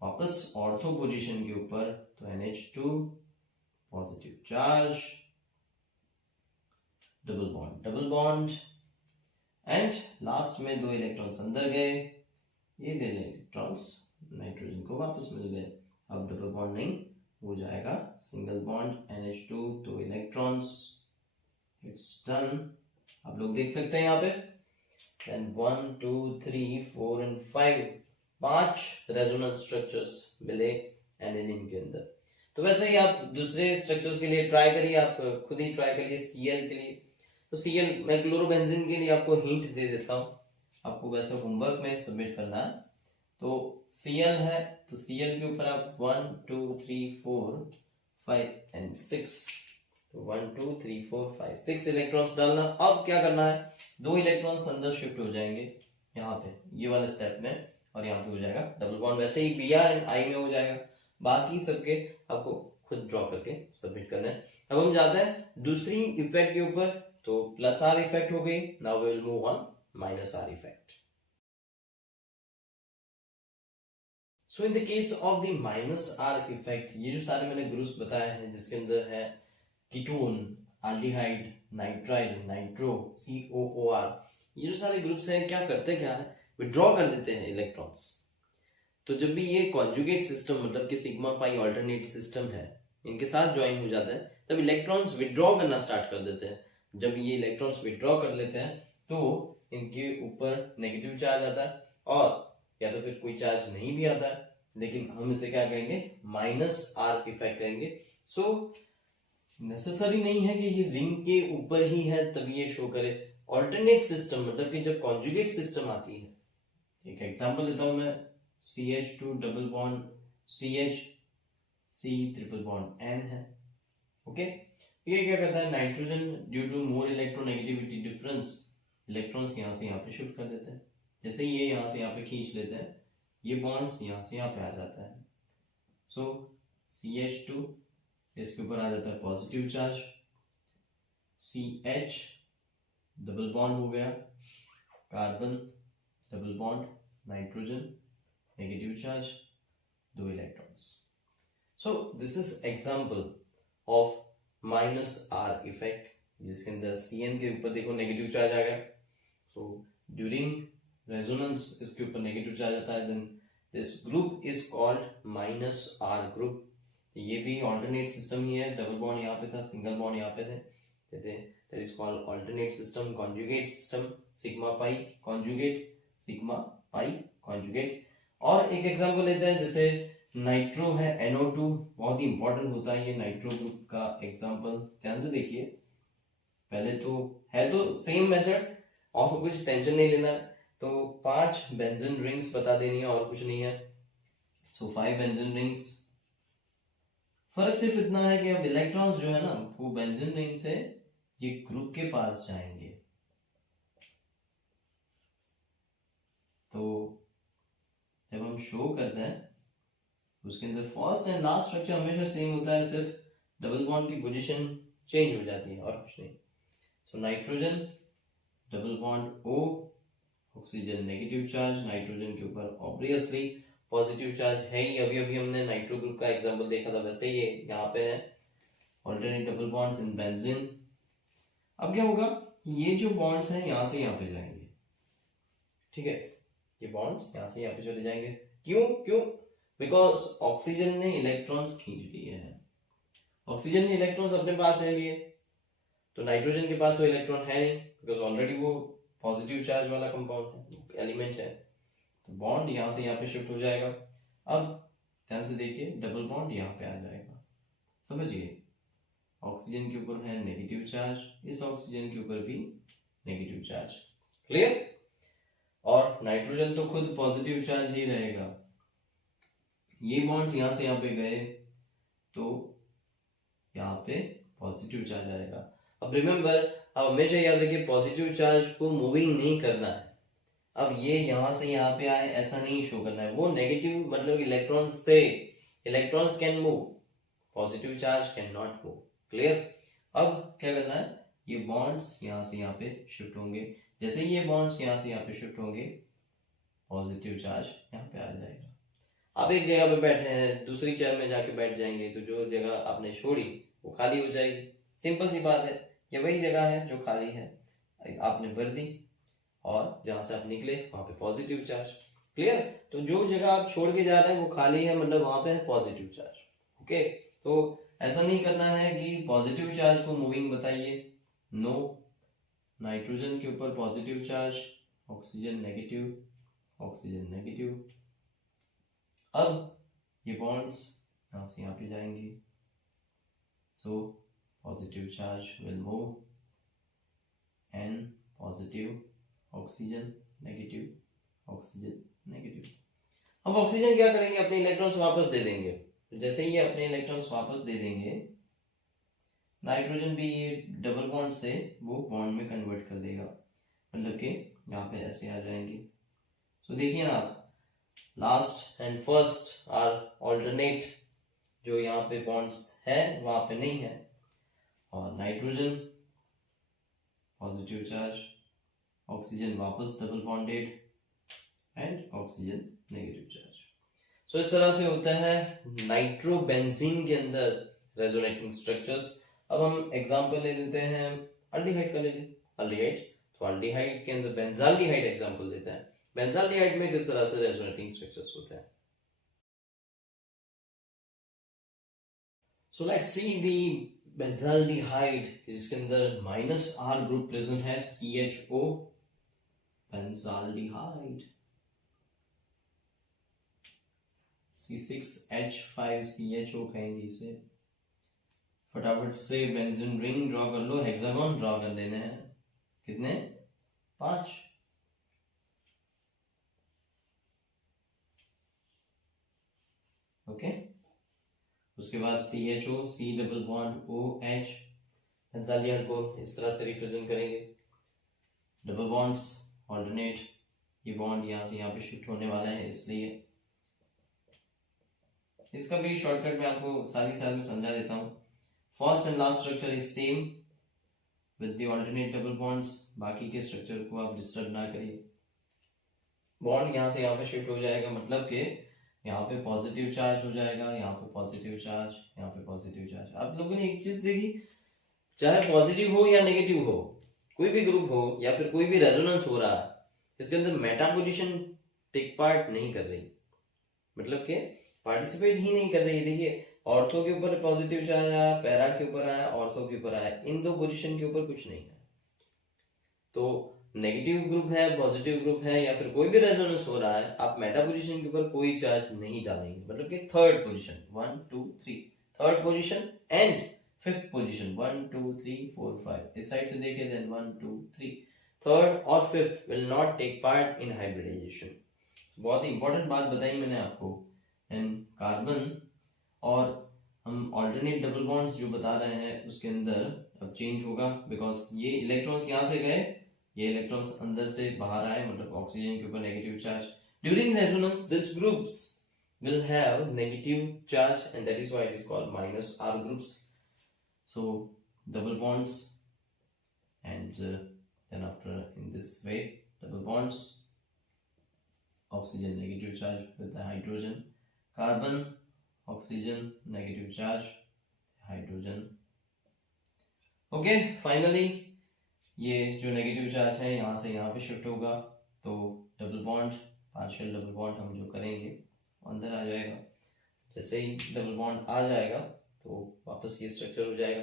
वापस ऑर्थो पोजीशन के ऊपर, तो NH2 positive charge, double bond, and last में 2 इलेक्ट्रॉन्स अंदर गए, ये 2 इलेक्ट्रॉन्स नाइट्रोजन को वापस मिल गए। अब डबल बॉन्ड नहीं हो जाएगा single bond, NH2 2 electrons, it's done. आप लोग देख सकते हैं यहाँ पे, देन 1 2 3 4 एंड 5 रेजोनेंस स्ट्रक्चर्स मिले एनिलीन के अंदर। तो वैसे ही आप दूसरे स्ट्रक्चर्स के लिए ट्राई करिए, आप खुद ही ट्राई करिए। Cl के लिए, तो Cl मैं क्लोरोबेंजीन के लिए आपको हिंट दे देता हूँ, आपको वैसे होमवर्क में सबमिट करना है। तो Cl है, तो Cl के ऊपर आप 1 2 3 4 5 एंड 6, तो 1 2 3 4 5 6 इलेक्ट्रॉन्स डालना। अब क्या करना है, 2 इलेक्ट्रॉन्स अंदर शिफ्ट हो जाएंगे यहाँ पे, ये वाले स्टेप में, और यहाँ पे हो जाएगा डबल बॉन्ड, वैसे ही Br एंड I में हो जाएगा। बाकी सबके आपको खुद ड्रॉ करके सबमिट करना है। अब हम जाते हैं दूसरी इफेक्ट के ऊपर, तो प्लस आर इफेक्ट हो गई, now we will move on minus R effect. So in the case of the minus R effect, ये जो सारे मैंने ग्रुप्स बताए हैं जिसके अंदर है ketone, aldehyde, nitrile, nitro, COOR, ये जो सारे ग्रुप्स हैं क्या करते क्या है, विड्रॉ कर देते हैं इलेक्ट्रॉन्स। तो जब भी ये कॉन्जुगेट सिस्टम, मतलब कि सिग्मा पाई ऑल्टरनेट सिस्टम है, इनके साथ ज्वाइन हो जाता है, तब इलेक्ट्रॉन्स विड्रॉ करना स्टार्ट कर देते हैं। जब ये इलेक्ट्रॉन्स विड्रॉ कर लेते हैं तो इनके ऊपर नेगेटिव चार्ज आता है, और या तो फिर कोई चार्ज नहीं भी आता है, लेकिन हम इसे क्या कहेंगे, माइनस आर इफेक्ट कहेंगे। सो नेसेसरी नहीं है कि ये रिंग के ऊपर ही है तभी ये शो करे। ऑल्टरनेट सिस्टम मतलब कि जब कॉन्जुगेट सिस्टम आती है, एक एग्जांपल देता हूं मैं, CH2 double bond CH, C triple bond N है, ओके। ये क्या करता है, nitrogen due to more electronegativity difference electrons यहाँ से यहाँ पे शिफ्ट कर देते हैं। जैसे ये यहाँ से यहाँ पे खींच लेते हैं, ये बॉन्ड्स यहाँ से यहाँ पे आ जाता है। सो CH2 इसके ऊपर आ जाता है positive charge, CH double bond हो गया, carbon double bond, nitrogen negative charge, 2 electrons. So this is example of minus R effect, जिसके अंदर Cn के ऊपर देखो नेगेटिव चार्ज आ गया। सो ड्यूरिंग रेजोनेंस इसके ऊपर नेगेटिव चार्ज आता है, then this group is called minus R group. ये भी ऑल्टरनेट सिस्टम ही है, डबल बॉन्ड यहाँ पे था, सिंगल बॉन्ड यहाँ पे थे, that is called alternate system, conjugate system, sigma pi conjugate, sigma pi conjugate. और एक एग्जांपल लेते हैं, जैसे नाइट्रो है NO2, बहुत ही इंपॉर्टेंट होता है ये नाइट्रो ग्रुप का एग्जांपल, ध्यान से देखिए। पहले तो है तो सेम मेथड, और कुछ टेंशन नहीं लेना। तो 5 बेंजीन रिंग्स बता देनी है और कुछ नहीं है। सो 5 बेंजीन रिंग्स। फर्क सिर्फ इतना है कि अब इलेक्ट्रॉन्स जो है ना वो बेंजीन रिंग से ये ग्रुप के पास जाएंगे। तो जब हम शो करते हैं उसके अंदर फर्स्ट एंड लास्ट स्ट्रक्चर हमेशा सेम होता है, सिर्फ डबल बॉन्ड की पोजीशन चेंज हो जाती है और कुछ नहीं। So nitrogen double bond O, oxygen negative charge, nitrogen के ऊपर ऑब्वियसली पॉजिटिव चार्ज है ही। अभी अभी हमने नाइट्रो ग्रुप का एग्जांपल देखा था, वैसे ही यहाँ पे है alternate double bonds in benzene. अब क्या होगा, ये जो बॉन्ड्स हैं यहाँ से यहाँ पे जाएंगे, ठीक है, ये बॉन्ड्स यहाँ से यहाँ पे चले जाएंगे। क्यों क्यों? बिकॉज ऑक्सीजन ने इलेक्ट्रॉन्स खींच लिए हैं, ऑक्सीजन ने इलेक्ट्रॉन्स अपने पास ले लिए, तो नाइट्रोजन के पास तो इलेक्ट्रॉन है नहीं, बिकॉज ऑलरेडी वो पॉजिटिव चार्ज वाला कंपाउंड है, एलिमेंट है। तो बॉन्ड यहाँ से यहाँ पे शिफ्ट हो जाएगा। अब ध्यान से देखिए, डबल बॉन्ड यहाँ पे आ जाएगा, समझिए। ऑक्सीजन के ऊपर है नेगेटिव चार्ज, इस ऑक्सीजन के ऊपर भी नेगेटिव चार्ज, क्लियर। और नाइट्रोजन तो खुद पॉजिटिव चार्ज ही रहेगा। ये बॉन्ड्स यहाँ से यहाँ पे गए तो यहाँ पे पॉजिटिव चार्ज आएगा। अब रिमेंबर, अब हमेशा याद रखिए पॉजिटिव चार्ज को मूविंग नहीं करना है। अब ये यहाँ से यहाँ पे आए ऐसा नहीं शो करना है, वो नेगेटिव मतलब इलेक्ट्रॉन्स थे, electrons can move, positive charge can not move, clear. अब क्या करना है, ये बॉन्ड्स यहाँ से यहाँ पे शिफ्ट होंगे, जैसे ये बॉन्ड्स यहाँ से यहाँ पे शिफ्ट होंगे पॉजिटिव चार्ज यहाँ पे आ जाएगा। आप एक जगह पे बैठे हैं, दूसरी चेयर में जाके बैठ जाएंगे तो जो जगह आपने छोड़ी वो खाली हो जाएगी, सिंपल सी बात है। ये वही जगह है जो खाली है, आपने भर दी, और जहां से आप निकले वहां पे पॉजिटिव चार्ज, क्लियर। तो जो जगह आप छोड़ के जा रहे हैं वो खाली है, मतलब वहां पे है पॉजिटिव चार्ज, ओके। तो ऐसा नहीं करना है कि पॉजिटिव चार्ज को मूविंग बताइए, नो। नाइट्रोजन के ऊपर positive charge, oxygen negative, oxygen negative. अब ये बॉन्ड्स यहाँ से यहाँ पे जाएंगे, so positive charge will move, N positive, oxygen negative, oxygen negative. अब ऑक्सीजन क्या करेंगे, अपने इलेक्ट्रॉन्स वापस दे देंगे। जैसे ही अपने इलेक्ट्रॉन्स वापस दे देंगे, नाइट्रोजन भी ये डबल बॉन्ड से वो बॉन्ड में कन्वर्ट कर देगा, मतलब कि यहाँ पे ऐसे आ जाएंगे। सो देखिए ना आप, last and first are alternate, जो यहाँ पे बॉन्ड्स है वहां पे नहीं है, और नाइट्रोजन पॉजिटिव चार्ज, ऑक्सीजन वापस double bonded, and oxygen negative charge. So इस तरह से होता है नाइट्रोबेंजीन के अंदर रेजोनेटिंग स्ट्रक्चर्स। अब हम एग्जांपल ले लेते हैं, अल्डिहाइड का ले लें, अल्डिहाइड। तो अल्डिहाइड के अंदर बेंजाल्डिहाइड एग्जांपल लेते हैं, बेंजाल्डिहाइड में किस तरह से रेजोनेटिंग स्ट्रक्चर्स होते हैं। So let's see the benzaldehyde, जिसके अंदर -R ग्रुप प्रेजेंट है, CHO, बेंजाल्डिहाइड। C6H5CHO कहेंगे इसे। फटाफट से बेंजीन रिंग ड्रॉ कर लो, हेक्सागन ड्रॉ कर लेने हैं, कितने, 5। ओके, उसके बाद CHO, C double bond OH, benzaldehyde को इस तरह से रिप्रेजेंट करेंगे, डबल बॉन्ड्स ऑल्टरनेट, ये बॉन्ड यहाँ से यहाँ पे शिफ्ट होने वाला है, इसलिए इसका भी शॉर्टकट में आपको साथ में समझा देता हूँ। First and last structure is same with the alternate double bonds, बाकी के स्ट्रक्चर को आप डिस्टर्ब ना करिए। बॉन्ड यहाँ से यहाँ पे शिफ्ट हो जाएगा, मतलब कि यहाँ पे पॉजिटिव चार्ज हो जाएगा, यहाँ पे पॉजिटिव चार्ज, यहाँ पे पॉजिटिव चार्ज। आप लोगों ने एक चीज देखी, चाहे पॉजिटिव हो या नेगेटिव हो, कोई भी ग्रुप हो या फिर कोई भी रेजोनेंस हो रहा है, इसके अंदर मेटा पोजीशन टेक पार्ट नहीं कर रही, मतलब कि पार्टिसिपेट ही नहीं कर रही है। देखिए, ऑर्थो के ऊपर पॉजिटिव चार्ज आया, पैरा के ऊपर आया, ऑर्थो के ऊपर आया, इन दो पोजीशन के ऊपर कुछ नहीं है। तो नेगेटिव ग्रुप है, पॉजिटिव ग्रुप है, या फिर कोई भी रेजोनेंस हो रहा है, आप मेटा पोजीशन के ऊपर कोई चार्ज नहीं डालेंगे, मतलब कि third position, 1 2 3 third position and fifth position 1 2 3 4 5, इस साइड से देखें देन 1 2 3, थर्ड और fifth will not take part in hybridization. बहुत ही इंपॉर्टेंट बात बताई मैंने आपको। एंड कार्बन और हम ऑल्टरनेट डबल बॉन्ड्स जो बता रहे हैं उसके अंदर अब चेंज होगा, बिकॉज ये इलेक्ट्रॉन्स यहाँ से गए, ये इलेक्ट्रॉन्स अंदर से बाहर आए, मतलब ऑक्सीजन के ऊपर negative charge. During resonance this groups will have negative charge and that is why it is called minus R groups. So double bonds and then after in this way double bonds, oxygen negative charge with the hydrogen, carbon oxygen negative charge, hydrogen. Okay, finally ये जो negative charge है यहाँ से यहाँ पे shift होगा, तो double bond partial double bond हम जो करेंगे अंदर आ जाएगा। जैसे ही डबल बॉन्ड आ जाएगा तो वापस ये स्ट्रक्चर हो जाएगा।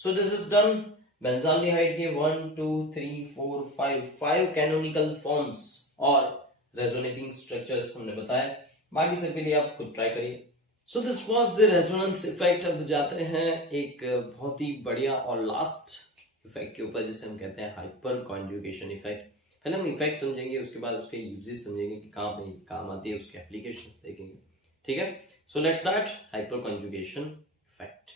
So this is done. Benzaldehyde के 1 2 3 4 5 कैनोनिकल फॉर्म्स और रेजोनेटिंग स्ट्रक्चर्स हमने बताया, बाकी सब के लिए आप खुद ट्राई करिए। So this was the resonance effect. अब जाते हैं एक बहुत ही बढ़िया और लास्ट इफेक्ट के ऊपर जिसे हम कहते हैं हाइपर कॉन्जुगेशन इफेक्ट। पहले हम इफेक्ट समझेंगे, उसके बाद उसके यूजेस समझेंगे कि कहाँ पे काम आती है, उसके एप्लीकेशंस देखेंगे। ठीक है, so let's start hyper conjugation effect.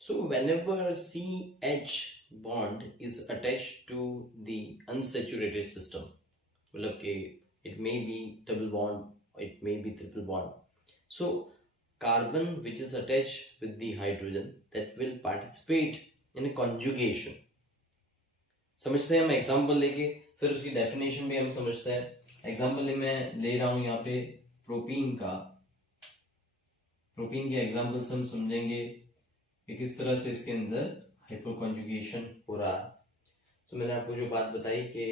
So whenever CH bond is attached to the unsaturated system, मतलब कि it may be double bond, it may be triple bond. So carbon which is attached with the hydrogen that will participate in a conjugation. समझते हैं हम example लेके, फिर उसकी definition भी हम समझते हैं। एग्जाम्पल मैं ले रहा हूं यहाँ पे प्रोपीन का, प्रोपीन के एग्जाम्पल्स हम समझेंगे कि किस तरह से इसके अंदर हाइपर कॉन्जुगेशन हो रहा है। तो मैंने आपको जो बात बताई कि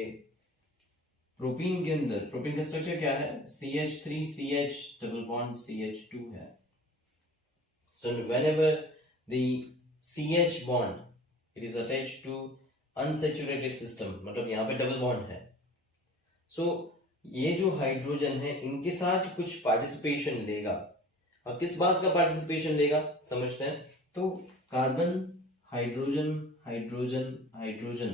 प्रोपीन के अंदर, प्रोपीन का स्ट्रक्चर क्या है, CH3CH डबल बॉन्ड CH2 है। So whenever the CH bond it is attached to unsaturated system, मतलब यहाँ पे डबल बॉन्ड है, सो ये जो हाइड्रोजन है इनके साथ कुछ पार्टिसिपेशन लेगा। अब किस बात का पार्टिसिपेशन लेगा समझते हैं। तो carbon hydrogen hydrogen hydrogen,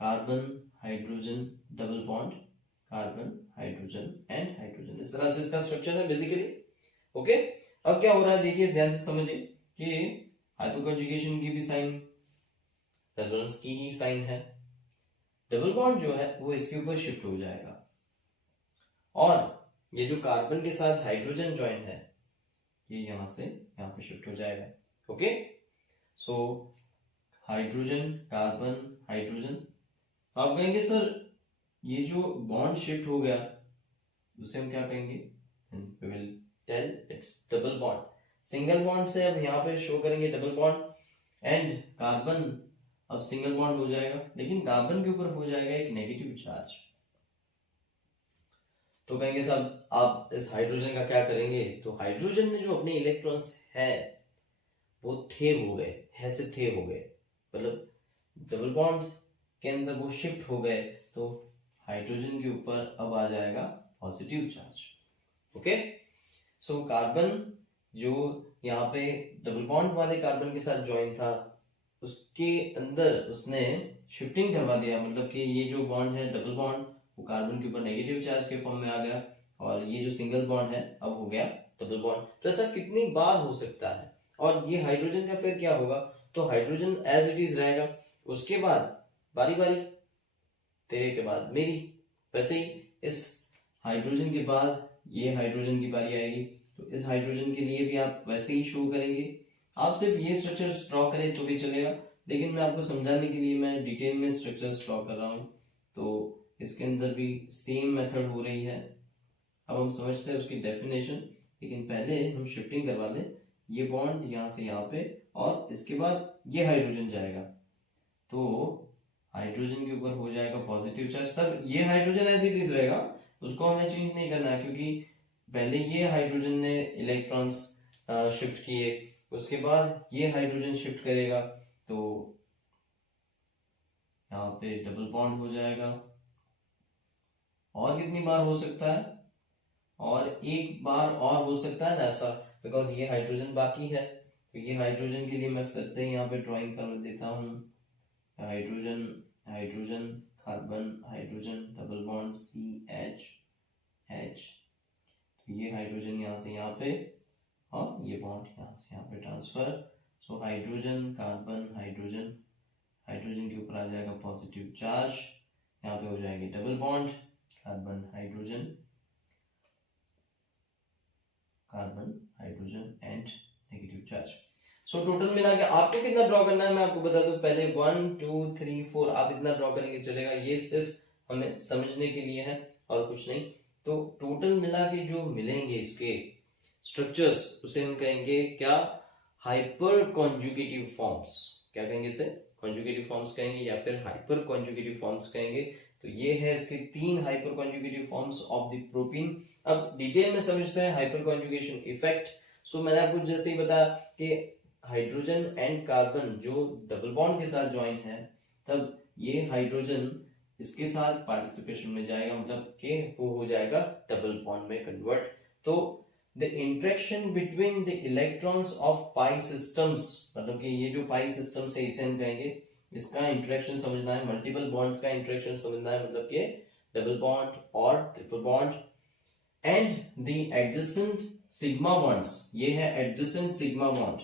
carbon hydrogen double bond, carbon hydrogen and hydrogen, इस तरह से इसका स्ट्रक्चर है बेसिकली। ओके, अब क्या हो रहा है देखिए, ध्यान से समझिए कि हाइपर कॉन्जुगेशन की भी साइन रेजोनेंस की ही साइन है। डबल बॉन्ड जो है वो इसके ऊपर शिफ्ट हो जाएगा और ये जो कार्बन के साथ हाइड्रोजन ज्वाइन है ये यहां से यहां पे शिफ्ट हो जाएगा। Okay, so hydrogen carbon hydrogen. आप कहेंगे सर ये जो बॉन्ड शिफ्ट हो गया उसे हम क्या कहेंगे, we will tell it's double bond। Single bond से अब यहाँ पे शो करेंगे डबल बॉन्ड, एंड कार्बन अब सिंगल बॉन्ड हो जाएगा, लेकिन कार्बन के ऊपर हो जाएगा एक नेगेटिव चार्ज। तो कहेंगे साहब आप इस हाइड्रोजन का क्या करेंगे, तो हाइड्रोजन में जो अपने इलेक्ट्रॉन्स है वो थे हो गए, है से थे हो गए, मतलब डबल बॉन्ड के अंदर वो शिफ्ट हो गए, तो हाइड्रोजन के ऊपर अब आ जाएगा positive charge. Okay, so carbon जो यहाँ पे डबल बॉन्ड वाले कार्बन के साथ ज्वाइन था उसके अंदर उसने शिफ्टिंग करवा दिया, मतलब कि ये जो बॉन्ड है डबल बॉन्ड वो कार्बन के ऊपर नेगेटिव चार्ज के फॉर्म में आ गया और ये जो सिंगल बॉन्ड है अब हो गया डबल बॉन्ड। तो ऐसा कितनी बार हो सकता है, और ये हाइड्रोजन का फिर क्या होगा, तो हाइड्रोजन एज इट इज रहेगा, उसके बाद बारी बारी तेरे के बाद मेरी, वैसे ही इस हाइड्रोजन के बाद ये हाइड्रोजन की बारी आएगी, तो इस हाइड्रोजन के लिए भी आप वैसे ही शो करेंगे। आप सिर्फ ये स्ट्रक्चर ड्रॉ करें तो भी चलेगा, लेकिन मैं आपको समझाने के लिए मैं डिटेल में स्ट्रक्चर्स ड्रॉ कर रहा हूँ, तो इसके अंदर भी सेम मेथड हो रही है। अब हम समझते हैं उसकी डेफिनेशन, लेकिन पहले हम शिफ्टिंग करवा लें, ये बॉन्ड यहाँ से यहाँ पे और इसके बाद ये हाइड्रोजन जाएगा, तो हाइड्रोजन के ऊपर हो जाएगा पॉजिटिव चार्ज। सर ये हाइड्रोजन एज इट इज रहेगा, उसको हमें चेंज नहीं करना है, क्योंकि पहले ये हाइड्रोजन ने इलेक्ट्रॉन्स शिफ्ट किए, उसके बाद ये हाइड्रोजन शिफ्ट करेगा, तो यहाँ पे डबल बॉन्ड हो जाएगा। और कितनी बार हो सकता है, और एक बार और हो सकता है ना ऐसा, बिकॉज ये हाइड्रोजन बाकी है, तो ये हाइड्रोजन के लिए मैं फिर से यहाँ पे ड्राइंग कर देता हूँ। Hydrogen hydrogen carbon hydrogen double bond CH H, तो ये हाइड्रोजन यहाँ से यहाँ पे और ये बॉन्ड यहाँ से यहाँ पे transfer. So hydrogen carbon hydrogen, hydrogen के ऊपर आ जाएगा पॉजिटिव चार्ज, यहाँ पे हो जाएगी double bond carbon hydrogen and negative charge. So total मिला के आपको कितना ड्रॉ करना है मैं आपको बता दूं, पहले 1 2 3 4 आप इतना ड्रॉ करेंगे चलेगा, ये सिर्फ हमें समझने के लिए है और कुछ नहीं। तो टोटल मिला के जो मिलेंगे इसके स्ट्रक्चर्स उसे हम कहेंगे क्या, हाइपर कॉन्जुगेटिव फॉर्म्स। क्या कहेंगे इसे, कॉन्जुगेटिव फॉर्म्स कहेंगे या फिर हाइपर कॉन्जुगेटिव फॉर्म्स कहेंगे। तो ये है इसके 3 hyper conjugative forms of the protein. अब डिटेल में समझते हैं हाइपर कॉन्जुगेशन इफेक्ट। सो मैंने आपको जैसे ही बताया कि हाइड्रोजन एंड कार्बन जो डबल बॉन्ड के साथ ज्वाइन है, तब ये हाइड्रोजन इसके साथ पार्टिसिपेशन में जाएगा, मतलब कि वो हो जाएगा डबल बॉन्ड में कन्वर्ट। तो the interaction between the electrons of pi systems, मतलब कि ये जो पाई सिस्टम्स है इसे हम कहेंगे, इसका इंटरेक्शन समझना है, मल्टीपल बॉन्ड्स का इंटरेक्शन समझना है, मतलब कि डबल बॉन्ड और triple bond and the adjacent sigma bonds, ये है एडजेसेंट सिग्मा बॉन्ड,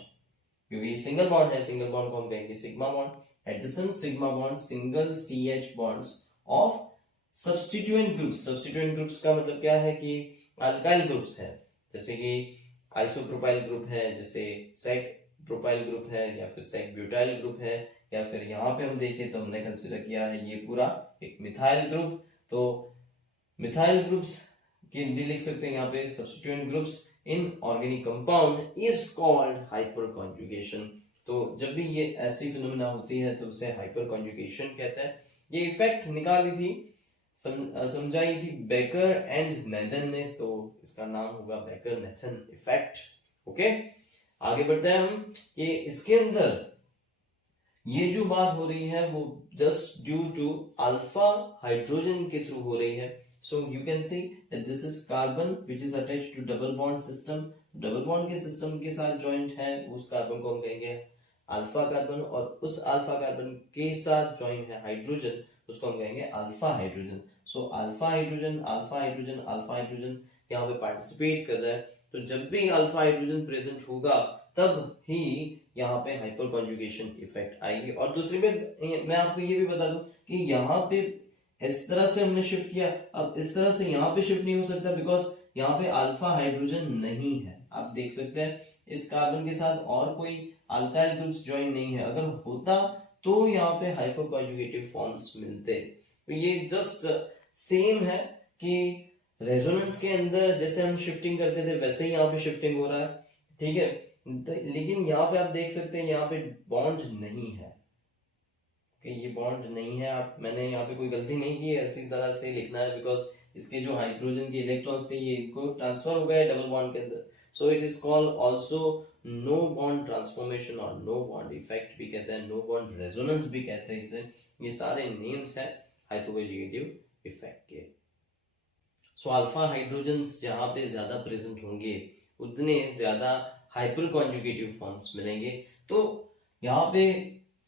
क्योंकि सिंगल बॉन्ड है, सिंगल बॉन्ड को हम कहेंगे sigma bond, adjacent sigma bond single CH bonds of substituent groups. Substituent groups का मतलब क्या है कि अल्काइल ग्रुप्स है, जैसे कि आइसोप्रोपाइल ग्रुप है, जैसे सेक प्रोपाइल ग्रुप है, या फिर सेक ब्यूटाइल ग्रुप है, या फिर यहाँ पे हम देखें तो हमने कंसीडर किया है ये पूरा एक मिथाइल ग्रुप। तो मिथाइल ग्रुप्स के भी लिख सकते हैं यहाँ पे, substituent groups in organic compound is called hyper conjugation. तो जब भी ये ऐसी फिनोमेना होती है तो उसे हाइपर कॉन्जुगेशन कहते हैं। ये इफेक्ट निकाली थी, समझाई थी बेकर एंड नेथन ने, तो इसका नाम होगा बेकर नेथन इफेक्ट। ओके, आगे बढ़ते हैं हम कि इसके अंदर ये जो बात हो रही है वो just due to alpha hydrogen के थ्रू हो रही है। So you can see that this is carbon which is attached to double bond system. Double bond के सिस्टम के साथ ज्वाइंट है, उस कार्बन को हम कहेंगे अल्फा कार्बन, और उस अल्फा कार्बन के साथ ज्वाइन है हाइड्रोजन, उसको हम कहेंगे alpha hydrogen. So alpha hydrogen alpha hydrogen alpha hydrogen यहाँ पे पार्टिसिपेट कर रहा है। तो जब भी अल्फा हाइड्रोजन प्रेजेंट होगा तब ही यहाँ पे हाइपर कॉन्जुगेशन इफेक्ट आएगी। और दूसरी में मैं आपको ये भी बता दूं कि यहाँ पे इस तरह से हमने शिफ्ट किया, अब इस तरह से यहाँ पे शिफ्ट नहीं हो सकता, बिकॉज यहाँ पे अल्फा हाइड्रोजन नहीं है। आप देख सकते हैं इस कार्बन के साथ और कोई अल्काइल ग्रुप्स ज्वाइन नहीं है, अगर होता तो यहाँ पे हाइपर कॉन्जुगेटिव फॉर्म्स मिलते। तो ये जस्ट सेम है कि रेजोनेंस के अंदर जैसे हम शिफ्टिंग करते थे वैसे ही यहाँ पे शिफ्टिंग हो रहा है, ठीक है। लेकिन यहाँ पे आप देख सकते हैं यहाँ पे बॉन्ड नहीं है, ये बॉन्ड नहीं है। आप मैंने यहाँ पे कोई गलती नहीं की है, ऐसी तरह से लिखना है, बिकॉज इसके जो हाइड्रोजन के इलेक्ट्रॉन्स थे ये इनको ट्रांसफर हो गए डबल बॉन्ड के अंदर। So it is called also no bond transformation और नो बॉन्ड इफेक्ट भी कहते हैं, नो बॉन्ड रेजोनेंस भी कहते हैं इसे। ये सारे नेम्स हैं हाइपोकॉन्जुगेटिव इफेक्ट के। सो अल्फा हाइड्रोजन्स जहाँ पे ज्यादा प्रेजेंट होंगे उतने ज्यादा हाइपर कॉन्जुगेटिव फॉर्म्स मिलेंगे। तो यहाँ पे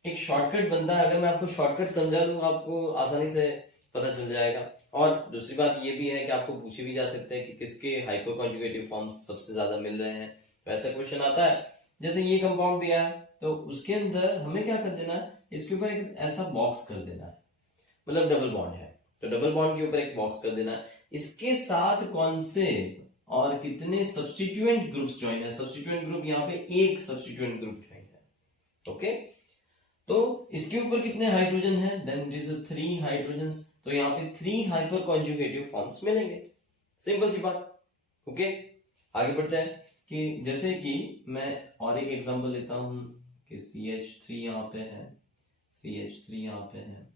एक शॉर्टकट बनता है, अगर मैं आपको शॉर्टकट समझा दूं आपको आसानी से पता चल जाएगा। और दूसरी बात ये भी है कि आपको पूछे भी जा सकते हैं कि किसके हाइपर कॉन्जुगेटिव फॉर्म्स सबसे ज्यादा मिल रहे हैं। तो ऐसा क्वेश्चन आता है, जैसे ये कंपाउंड दिया है तो उसके अंदर हमें क्या कर देना है, इसके ऊपर एक ऐसा बॉक्स कर देना है, मतलब डबल बॉन्ड है तो डबल बॉन्ड के ऊपर एक बॉक्स कर देना है। इसके साथ कौन से और कितने सब्स्टिट्यूएंट ग्रुप्स ज्वाइन है, सब्स्टिट्यूएंट ग्रुप यहाँ पे एक सब्स्टिट्यूएंट ग्रुप ज्वाइन है। ओके, तो इसके ऊपर कितने हाइड्रोजन है, देन इट इज 3 हाइड्रोजन्स, तो यहाँ पे 3 हाइपर कॉन्जुगेटिव फॉर्म्स मिलेंगे, सिंपल सी बात। ओके, आगे बढ़ते हैं कि जैसे कि मैं और एक एग्जांपल लेता हूं कि CH3 यहाँ पे है, CH3 यहाँ पे है,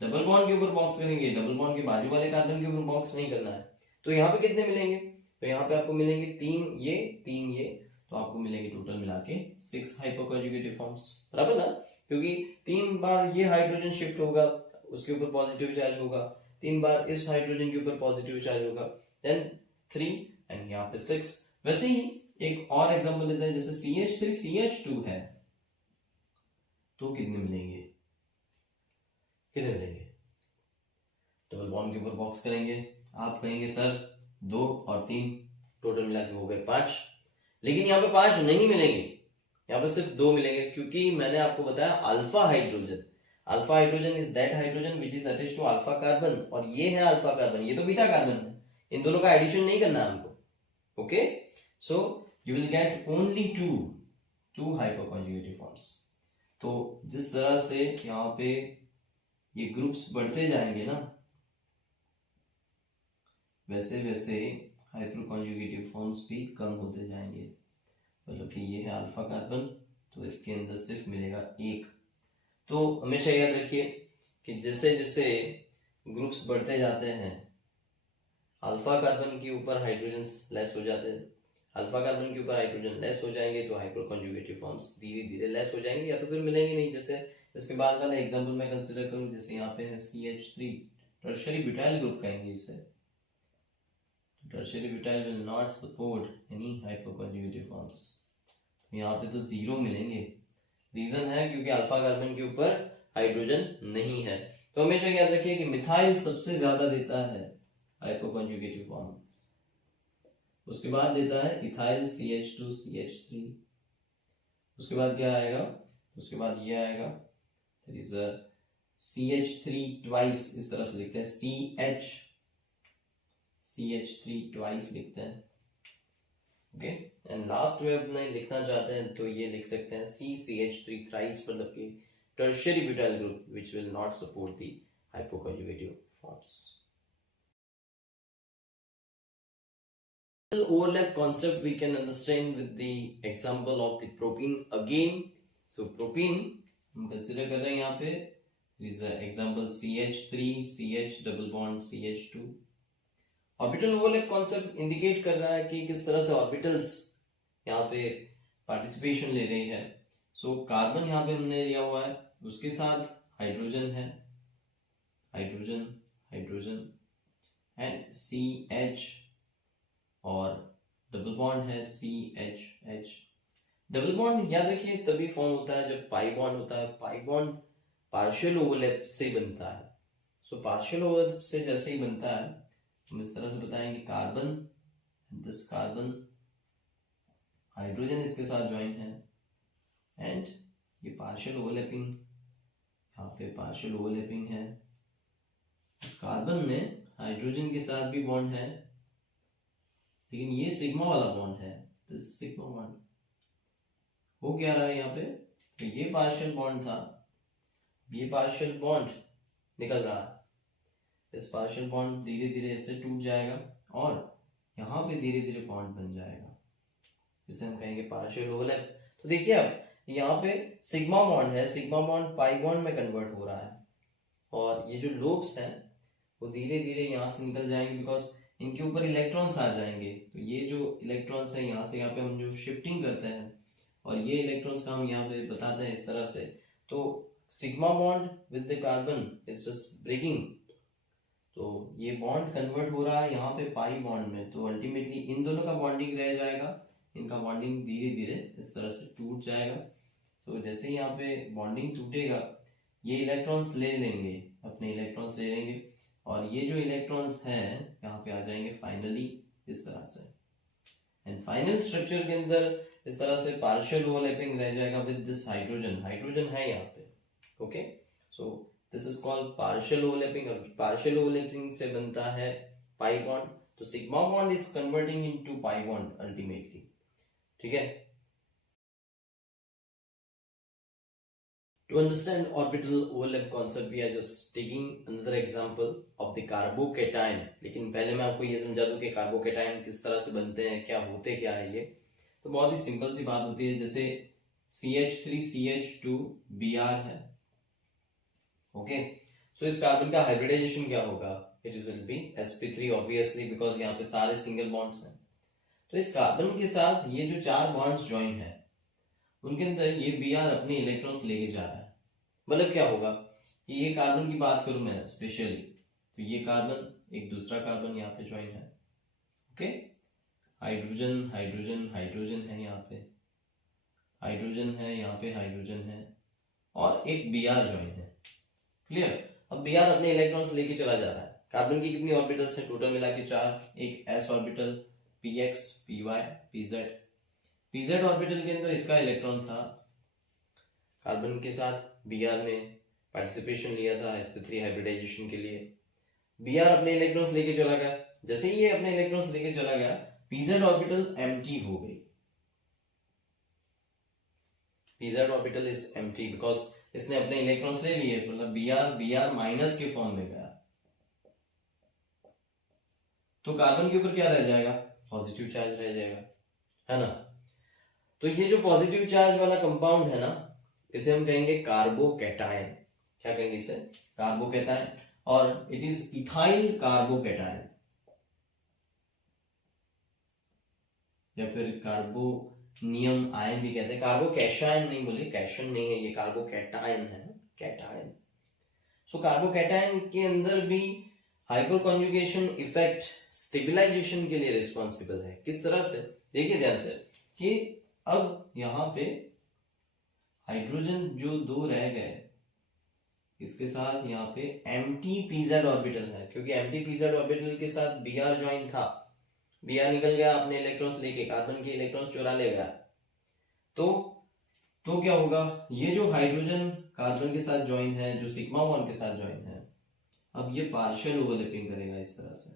डबल बॉन्ड के ऊपर बॉक्स करेंगे, डबल बॉन्ड के बाजू वाले कार्बन के ऊपर बॉक्स नहीं करना है। तो यहाँ पे कितने मिलेंगे, तो यहाँ पे आपको मिलेंगे 3 ये, तो आपको मिलेंगे टोटल मिला के 6 हाइपर कॉन्जुगेटिव फॉर्म्स, बराबर ना, क्योंकि 3 बार ये हाइड्रोजन शिफ्ट होगा, उसके ऊपर पॉजिटिव चार्ज होगा, 3 बार इस हाइड्रोजन के ऊपर पॉजिटिव चार्ज होगा, देन 3 एंड यहाँ पे 6। वैसे ही एक और एग्जांपल लेते हैं, जैसे CH3 CH2 है तो कितने मिलेंगे, डबल बॉन्ड के ऊपर बॉक्स करेंगे, आप कहेंगे सर 2 और 3 टोटल मिला के हो गए 5, लेकिन यहाँ पे 5 नहीं मिलेंगे, यहाँ पे सिर्फ 2 मिलेंगे, क्योंकि मैंने आपको बताया alpha hydrogen is that hydrogen which is attached to alpha carbon, और ये है अल्फा कार्बन, ये तो बीटा कार्बन है, इन दोनों का एडिशन नहीं करना हमको। Okay, so you will get only two hypoconjugative forms. तो जिस तरह से यहाँ पे ये ग्रुप्स बढ़ते जाएंगे ना, वैसे वैसे हाइपोकॉन्जुगेटिव फॉर्म्स भी कम होते जाएंगे। मतलब कि ये है अल्फा कार्बन, तो इसके अंदर सिर्फ मिलेगा 1। तो हमेशा याद रखिए कि जैसे जैसे ग्रुप्स बढ़ते जाते हैं, अल्फा कार्बन के ऊपर हाइड्रोजन लेस हो जाते हैं, अल्फा कार्बन के ऊपर हाइड्रोजन लेस हो जाएंगे, तो हाइपोकॉन्जुगेटिव फॉर्म्स धीरे धीरे लेस हो जाएंगे, या तो फिर मिलेंगे नहीं। जैसे इसके बाद वाला एग्जांपल मैं कंसीडर करूं, जैसे यहाँ पे है CH3 टर्शियरी ब्यूटाइल ग्रुप कहेंगे इसे, tertiary butyl will not support any hypoconjugative forms, यहाँ पे तो 0 मिलेंगे। रीजन है क्योंकि अल्फा कार्बन के ऊपर हाइड्रोजन नहीं है। तो हमेशा याद रखिए कि मिथाइल सबसे ज्यादा देता है हाइपोकॉन्जुगेटिव फॉर्म, उसके बाद देता है इथाइल CH2 CH3, उसके बाद क्या आएगा, उसके बाद ये आएगा, दैट इज CH3 ट्वाइस, इस तरह से लिखते हैं, CH3 ट्वाइस लिखते हैं। ओके, एंड लास्ट में अपने लिखना चाहते हैं तो ये लिख सकते हैं CCH3 थ्राइस, मतलब कि tertiary butyl group which will not support the hypoconjugative forms. Overlap concept we can understand with the example of the propene again. So propene हम consider कर रहे हैं यहाँ पे, is example CH3 CH double bond CH2. Orbital overlap concept indicate कर रहा है कि किस तरह से ऑर्बिटल्स यहाँ पे पार्टिसिपेशन ले रही है। सो कार्बन यहाँ पे हमने लिया हुआ है, उसके साथ हाइड्रोजन है, हाइड्रोजन एंड CH, और डबल बॉन्ड है CH। डबल बॉन्ड याद रखिए तभी फॉर्म होता है जब पाई बॉन्ड होता है, पाई बॉन्ड पार्शियल ओवरलैप से बनता है। सो पार्शियल ओवरलैप से जैसे ही बनता है, हम इस तरह से बताएंगे कार्बन, दिस कार्बन, हाइड्रोजन इसके साथ ज्वाइन है, एंड ये पार्शियल ओवरलैपिंग, यहाँ पे पार्शियल ओवरलैपिंग है, इस कार्बन में हाइड्रोजन के साथ भी बॉन्ड है, लेकिन ये सिग्मा वाला बॉन्ड है, दिस सिग्मा बॉन्ड हो क्या रहा है यहाँ पे, तो ये पार्शियल बॉन्ड था, ये पार्शियल बॉन्ड निकल रहा है, इस पार्शियल बॉन्ड धीरे धीरे इससे टूट जाएगा और यहाँ पे धीरे धीरे बॉन्ड बन जाएगा, इसे हम कहेंगे पार्शियल ओवरलैप। तो देखिए अब यहाँ पे सिग्मा बॉन्ड है, सिग्मा बॉन्ड पाई बॉन्ड में कन्वर्ट हो रहा है, और ये जो लोब्स हैं वो धीरे धीरे यहाँ से निकल जाएंगे, बिकॉज इनके ऊपर इलेक्ट्रॉन्स आ जाएंगे। तो ये जो इलेक्ट्रॉन्स है यहाँ से यहाँ पे हम जो शिफ्टिंग करते हैं, और ये इलेक्ट्रॉन्स का हम यहाँ पे बताते हैं इस तरह से, तो sigma bond with the carbon is just breaking, तो ये बॉन्ड कन्वर्ट हो रहा है यहाँ पे पाई बॉन्ड में, तो अल्टीमेटली इन दोनों का बॉन्डिंग रह जाएगा, इनका बॉन्डिंग धीरे धीरे इस तरह से टूट जाएगा। तो जैसे ही यहाँ पे बॉन्डिंग टूटेगा, ये इलेक्ट्रॉन्स ले लेंगे, अपने इलेक्ट्रॉन्स ले लेंगे, और ये जो इलेक्ट्रॉन्स हैं यहाँ पे आ जाएंगे फाइनली इस तरह से, एंड फाइनल स्ट्रक्चर के अंदर इस तरह से पार्शियल ओवरलैपिंग रह जाएगा विद दिस हाइड्रोजन, हाइड्रोजन है यहाँ पे। Okay, so this is called partial overlapping, और पार्शियल ओवरलैपिंग से बनता है पाई बॉन्ड, तो sigma bond is converting into pi bond ultimately, ठीक है। To understand orbital overlap concept, we are just taking another example of the carbocation. लेकिन पहले मैं आपको ये समझा दूं कि कार्बोकेटाइन किस तरह से बनते हैं, क्या होते क्या है ये। तो बहुत ही सिंपल सी बात होती है, जैसे CH3 CH2 Br है, ओके, सो इस कार्बन का हाइब्रिडाइजेशन क्या होगा, it will be sp3 obviously, because यहाँ पे सारे सिंगल बॉन्ड्स हैं। तो इस कार्बन के साथ ये जो 4 बॉन्ड्स ज्वाइन है, उनके अंदर ये Br अपने इलेक्ट्रॉन्स लेके जा रहा है। मतलब क्या होगा कि ये कार्बन की बात करूं मैं स्पेशली, तो ये कार्बन एक दूसरा कार्बन यहाँ पे ज्वाइन है, ओके, हाइड्रोजन हाइड्रोजन हाइड्रोजन है यहाँ पे, हाइड्रोजन है यहाँ पे, हाइड्रोजन है और एक Br ज्वाइन है। क्लियर। अब Br अपने इलेक्ट्रॉन्स लेके चला जा रहा है। कार्बन की कितनी ऑर्बिटल्स है टोटल मिला के 4, एक s orbital, px, py, pz। pz orbital के अंदर इसका इलेक्ट्रॉन था, कार्बन के साथ Br ने पार्टिसिपेशन लिया था sp3 हाइब्रिडाइजेशन के लिए। Br अपने इलेक्ट्रॉन्स लेके चला गया। जैसे ही ये अपने इलेक्ट्रॉन्स लेके चला गया, pz ऑर्बिटल एम्प्टी हो गई। pz orbital is empty because इसने अपने इलेक्ट्रॉन्स ले लिए, मतलब Br माइनस के फॉर्म में गया। तो कार्बन के ऊपर क्या रह जाएगा? पॉजिटिव चार्ज रह जाएगा, है ना। तो ये जो पॉजिटिव चार्ज वाला कंपाउंड है ना, इसे हम कहेंगे कार्बोकैटायन। क्या कहेंगे इसे? कार्बोकैटायन। और इट इज इथाइल कार्बोकैटायन या फिर कार्बोनियम आयन भी कहते हैं। कार्बोकैटायन नहीं बोले, कैशन नहीं है ये, कार्बोकैटायन है, कैटायन। सो कार्बोकैटायन के अंदर भी हाइपर कॉन्जुगेशन इफेक्ट स्टेबलाइजेशन के लिए रिस्पॉन्सिबल है। किस तरह से? देखिए ध्यान से कि अब यहां पे हाइड्रोजन जो दो रह गए, इसके साथ यहाँ पे एम्प्टी pz ऑर्बिटल है, क्योंकि एम्प्टी pz ऑर्बिटल के साथ Br ज्वाइन था। Br निकल गया अपने इलेक्ट्रॉन्स लेके, कार्बन के इलेक्ट्रॉन्स चुरा ले गया। तो क्या होगा? ये जो हाइड्रोजन कार्बन के साथ ज्वाइन है, जो सिग्मा बॉन्ड के साथ ज्वाइन है, अब ये पार्शियल ओवरलैपिंग करेगा इस तरह से।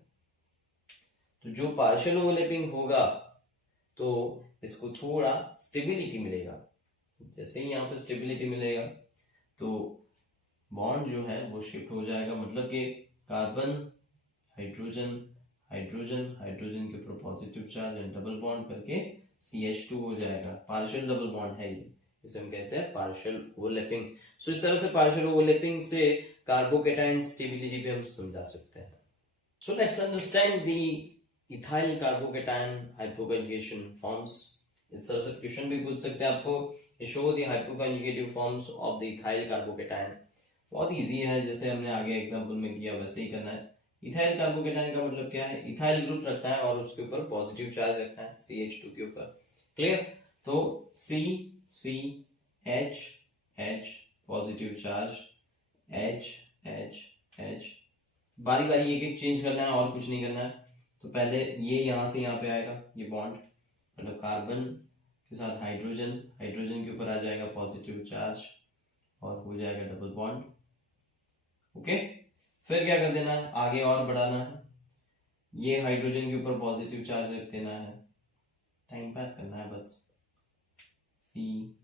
तो जो पार्शियल ओवरलैपिंग होगा तो इसको थोड़ा स्टेबिलिटी मिलेगा। जैसे ही यहाँ पे स्टेबिलिटी मिलेगा तो बॉन्ड जो है वो शिफ्ट हो जाएगा, मतलब कि कार्बन हाइड्रोजन हाइड्रोजन हाइड्रोजन के ऊपर positive charge and double bond करके CH2 हो जाएगा। पार्शियल डबल बॉन्ड है ये, इसे हम कहते हैं पार्शियल ओवरलैपिंग। सो इस तरह से पार्शियल ओवरलैपिंग से कार्बोकैटायन स्टेबिलिटी भी हम समझा सकते हैं। So let's understand the ethyl carbocation hypoconjugation forms. इस तरह से क्वेश्चन भी पूछ सकते हैं आपको, show the hypoconjugative forms of the ethyl carbocation. बहुत इजी है, जैसे हमने आगे एग्जांपल में किया वैसे ही करना है। इथाइल कार्बोकैटायन का मतलब क्या है? इथाइल ग्रुप रखना है और उसके ऊपर पॉजिटिव चार्ज रखना है CH2 के ऊपर। क्लियर। तो CH पॉजिटिव चार्ज, H बारी बारी एक एक चेंज करना है और कुछ नहीं करना है। तो पहले ये यहां से यहाँ पे आएगा, ये बॉन्ड, मतलब कार्बन के साथ हाइड्रोजन, हाइड्रोजन के ऊपर आ जाएगा पॉजिटिव चार्ज और हो जाएगा डबल बॉन्ड। ओके, फिर क्या कर देना है? आगे और बढ़ाना है, ये हाइड्रोजन के ऊपर पॉजिटिव चार्ज रख देना है, टाइम पास करना है बस। C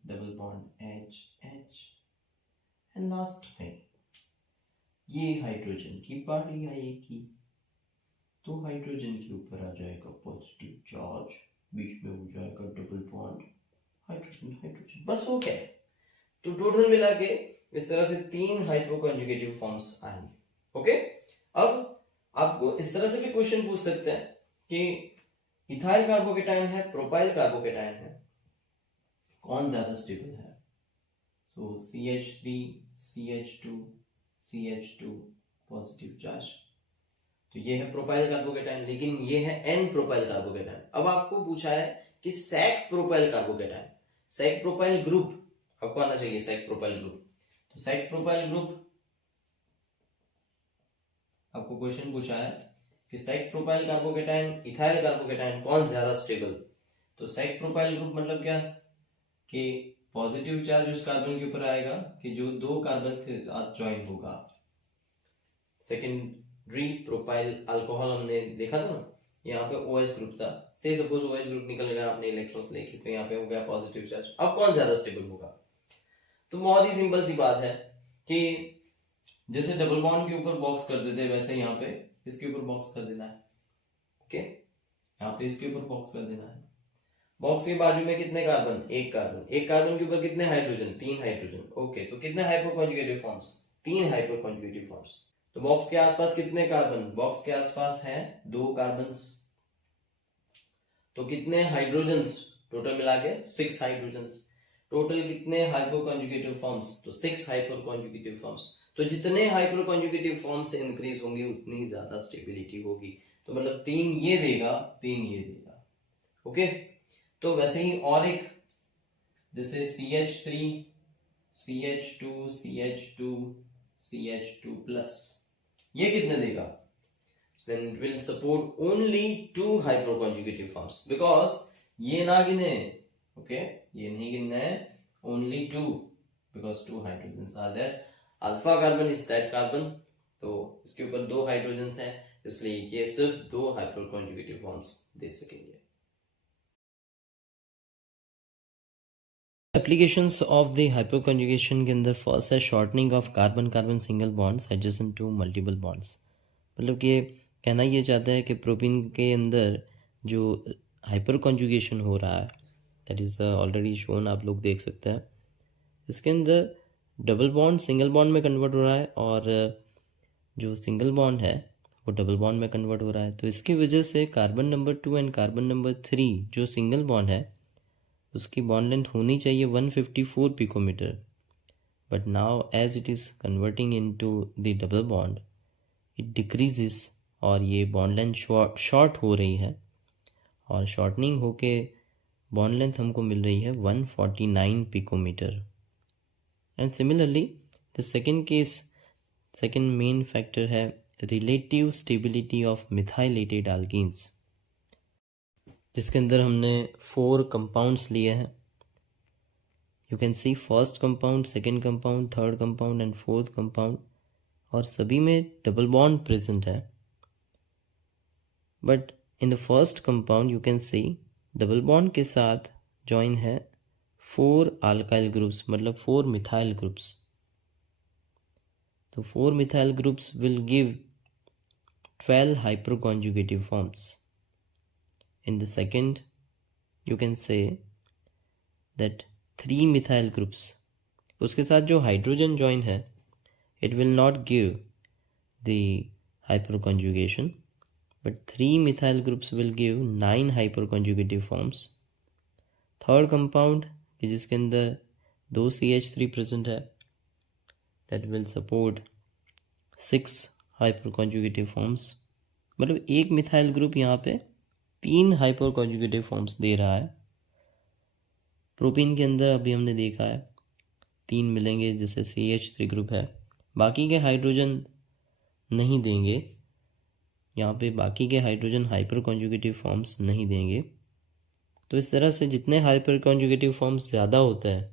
double bond H and last में ये हाइड्रोजन की पार्टी आएगी, तो हाइड्रोजन के ऊपर आ जाएगा पॉजिटिव चार्ज, बीच में हो जाएगा डबल बॉन्ड, हाइड्रोजन हाइड्रोजन, बस हो गया। तो टोटल मिला के इस तरह से 3 हाइपोकॉन्जुगेटिव फॉर्म्स आएंगे। ओके, अब आपको इस तरह से भी क्वेश्चन पूछ सकते हैं कि इथाइल कार्बोकैटायन है, प्रोपाइल कार्बोकैटायन है, कौन ज्यादा स्टेबल है? सो CH3 CH2 पॉजिटिव चार्ज, तो ये है प्रोपाइल कार्बोकैटायन, लेकिन ये है एन प्रोपाइल कार्बोकैटायन। अब आपको पूछा है कि सेक प्रोपाइल कार्बोकैटायन, सेक प्रोपाइल ग्रुप आपको आना चाहिए, सेक प्रोपाइल ग्रुप। तो सेक प्रोपाइल ग्रुप आपको क्वेश्चन पूछा है कि सेक प्रोपाइल कार्बोकैटायन इथाइल कार्बोकैटायन कौन ज्यादा स्टेबल? तो सेक प्रोपाइल ग्रुप मतलब क्या कि पॉजिटिव चार्ज उस कार्बन के ऊपर आएगा कि जो 2 कार्बन के साथ ज्वाइन होगा। सेकेंडरी प्रोपाइल अल्कोहल हमने देखा था ना, यहाँ पे OH ग्रुप था, से सपोज OH ग्रुप निकल गया अपने इलेक्ट्रॉन्स लेके, तो यहाँ पे हो गया पॉजिटिव चार्ज। अब कौन ज्यादा स्टेबल होगा? तो बहुत ही सिंपल सी बात है कि जैसे डबल बॉन्ड के ऊपर बॉक्स कर देते हैं, वैसे यहाँ पे इसके ऊपर बॉक्स कर देना है। ओके, यहाँ पे इसके ऊपर बॉक्स कर देना है। बॉक्स के बाजू में कितने कार्बन? एक कार्बन। एक कार्बन के ऊपर कितने हाइड्रोजन? 3 हाइड्रोजन। ओके, तो कितने हाइपोकॉन्जुगेटिव फॉर्म्स? 3 हाइपोकॉन्जुगेटिव फॉर्म्स। तो बॉक्स के आसपास कितने कार्बन? बॉक्स के आसपास है 2 कार्बन्स। तो कितने हाइड्रोजन्स? टोटल मिला के 6 हाइड्रोजन्स। टोटल कितने हाइपोकॉन्जुगेटिव फॉर्म्स? तो 6 हाइपोकॉन्जुगेटिव फॉर्म्स। तो जितने हाइपोकॉन्जुगेटिव फॉर्म्स इंक्रीज होंगे उतनी ज्यादा स्टेबिलिटी होगी। तो मतलब 3 ये देगा, 3 ये देगा। ओके, तो वैसे ही और एक जैसे CH3 CH2 CH2 CH2 plus, ये कितने देगा? Then it will support only 2 hyperconjugative forms because ये ना गिने, okay, ये नहीं गिनना है, only 2 because 2 hydrogens are there. Alpha carbon is that carbon, तो इसके ऊपर 2 हाइड्रोजन्स हैं, इसलिए ये सिर्फ 2 hyperconjugative forms दे सकेंगे। एप्लीकेशंस ऑफ द हाइपरकंजुगेशन के अंदर फर्स्ट है shortening of carbon carbon single bonds adjacent to multiple bonds. मतलब कि कहना ये चाहता है कि प्रोटीन के अंदर जो हाइपर कॉन्जुगेशन हो रहा है, दैट इज़ ऑलरेडी शोन, आप लोग देख सकते हैं, इसके अंदर डबल बॉन्ड सिंगल बॉन्ड में कन्वर्ट हो रहा है और जो सिंगल बॉन्ड है वो डबल बॉन्ड में कन्वर्ट हो रहा है। तो इसकी वजह से carbon number 2 and carbon number 3 जो सिंगल बॉन्ड है उसकी बॉन्ड लेंथ होनी चाहिए 154 picometer, but now as it is converting into the double bond it decreases और ये बॉन्ड लेंथ शॉर्ट हो रही है और शॉर्टनिंग होके बॉन्ड लेंथ हमको मिल रही है 149 picometre. And similarly the second case, second main factor है relative stability of methylated alkenes, जिसके अंदर हमने 4 कंपाउंड्स लिए हैं। You can see first compound, second compound, third compound and fourth compound, और सभी में डबल बॉन्ड प्रेजेंट है। But in the first compound you can see double bond के साथ जॉइन है 4 अल्काइल ग्रुप्स, मतलब 4 मिथाइल ग्रुप्स। तो 4 methyl groups will give 12 hyperconjugative forms. In the second, you can say that 3 methyl groups, उसके साथ जो hydrogen join है, it will not give the hyperconjugation, but 3 methyl groups will give 9 hyperconjugative forms. Third compound जिसके अंदर 2 CH3 present है, that will support 6 hyperconjugative forms. मतलब एक methyl group यहाँ पे 3 हाइपरकॉन्जुगेटिव फॉर्म्स दे रहा है। प्रोटीन के अंदर अभी हमने देखा है 3 मिलेंगे, जैसे CH3 ग्रुप है, बाकी के हाइड्रोजन नहीं देंगे यहाँ पे, बाकी के हाइड्रोजन हाइपरकॉन्जुगेटिव फॉर्म्स नहीं देंगे। तो इस तरह से जितने हाइपरकॉन्जुगेटिव फॉर्म्स ज़्यादा होता है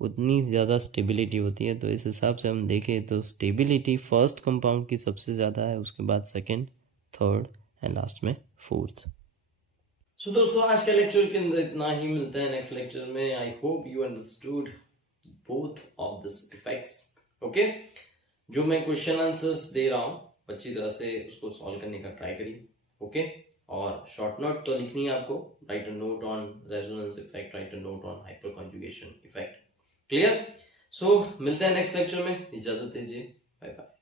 उतनी ज़्यादा स्टेबिलिटी होती है। तो इस हिसाब से हम देखें तो स्टेबिलिटी फर्स्ट कंपाउंड की सबसे ज़्यादा है, उसके बाद सेकेंड, थर्ड एंड लास्ट में फोर्थ। सो दोस्तों आज के लेक्चर के अंदर इतना ही, मिलता है नेक्स्ट लेक्चर में। I hope you understood both of this effects. Okay, जो मैं क्वेश्चन आंसर्स दे रहा हूँ अच्छी तरह से उसको सॉल्व करने का ट्राई करिए। ओके, और शॉर्ट नोट तो लिखनी है आपको, write a note on resonance effect, write a note on hyperconjugation effect. Clear? So मिलते हैं नेक्स्ट लेक्चर में, इजाजत दीजिए, बाय बाय।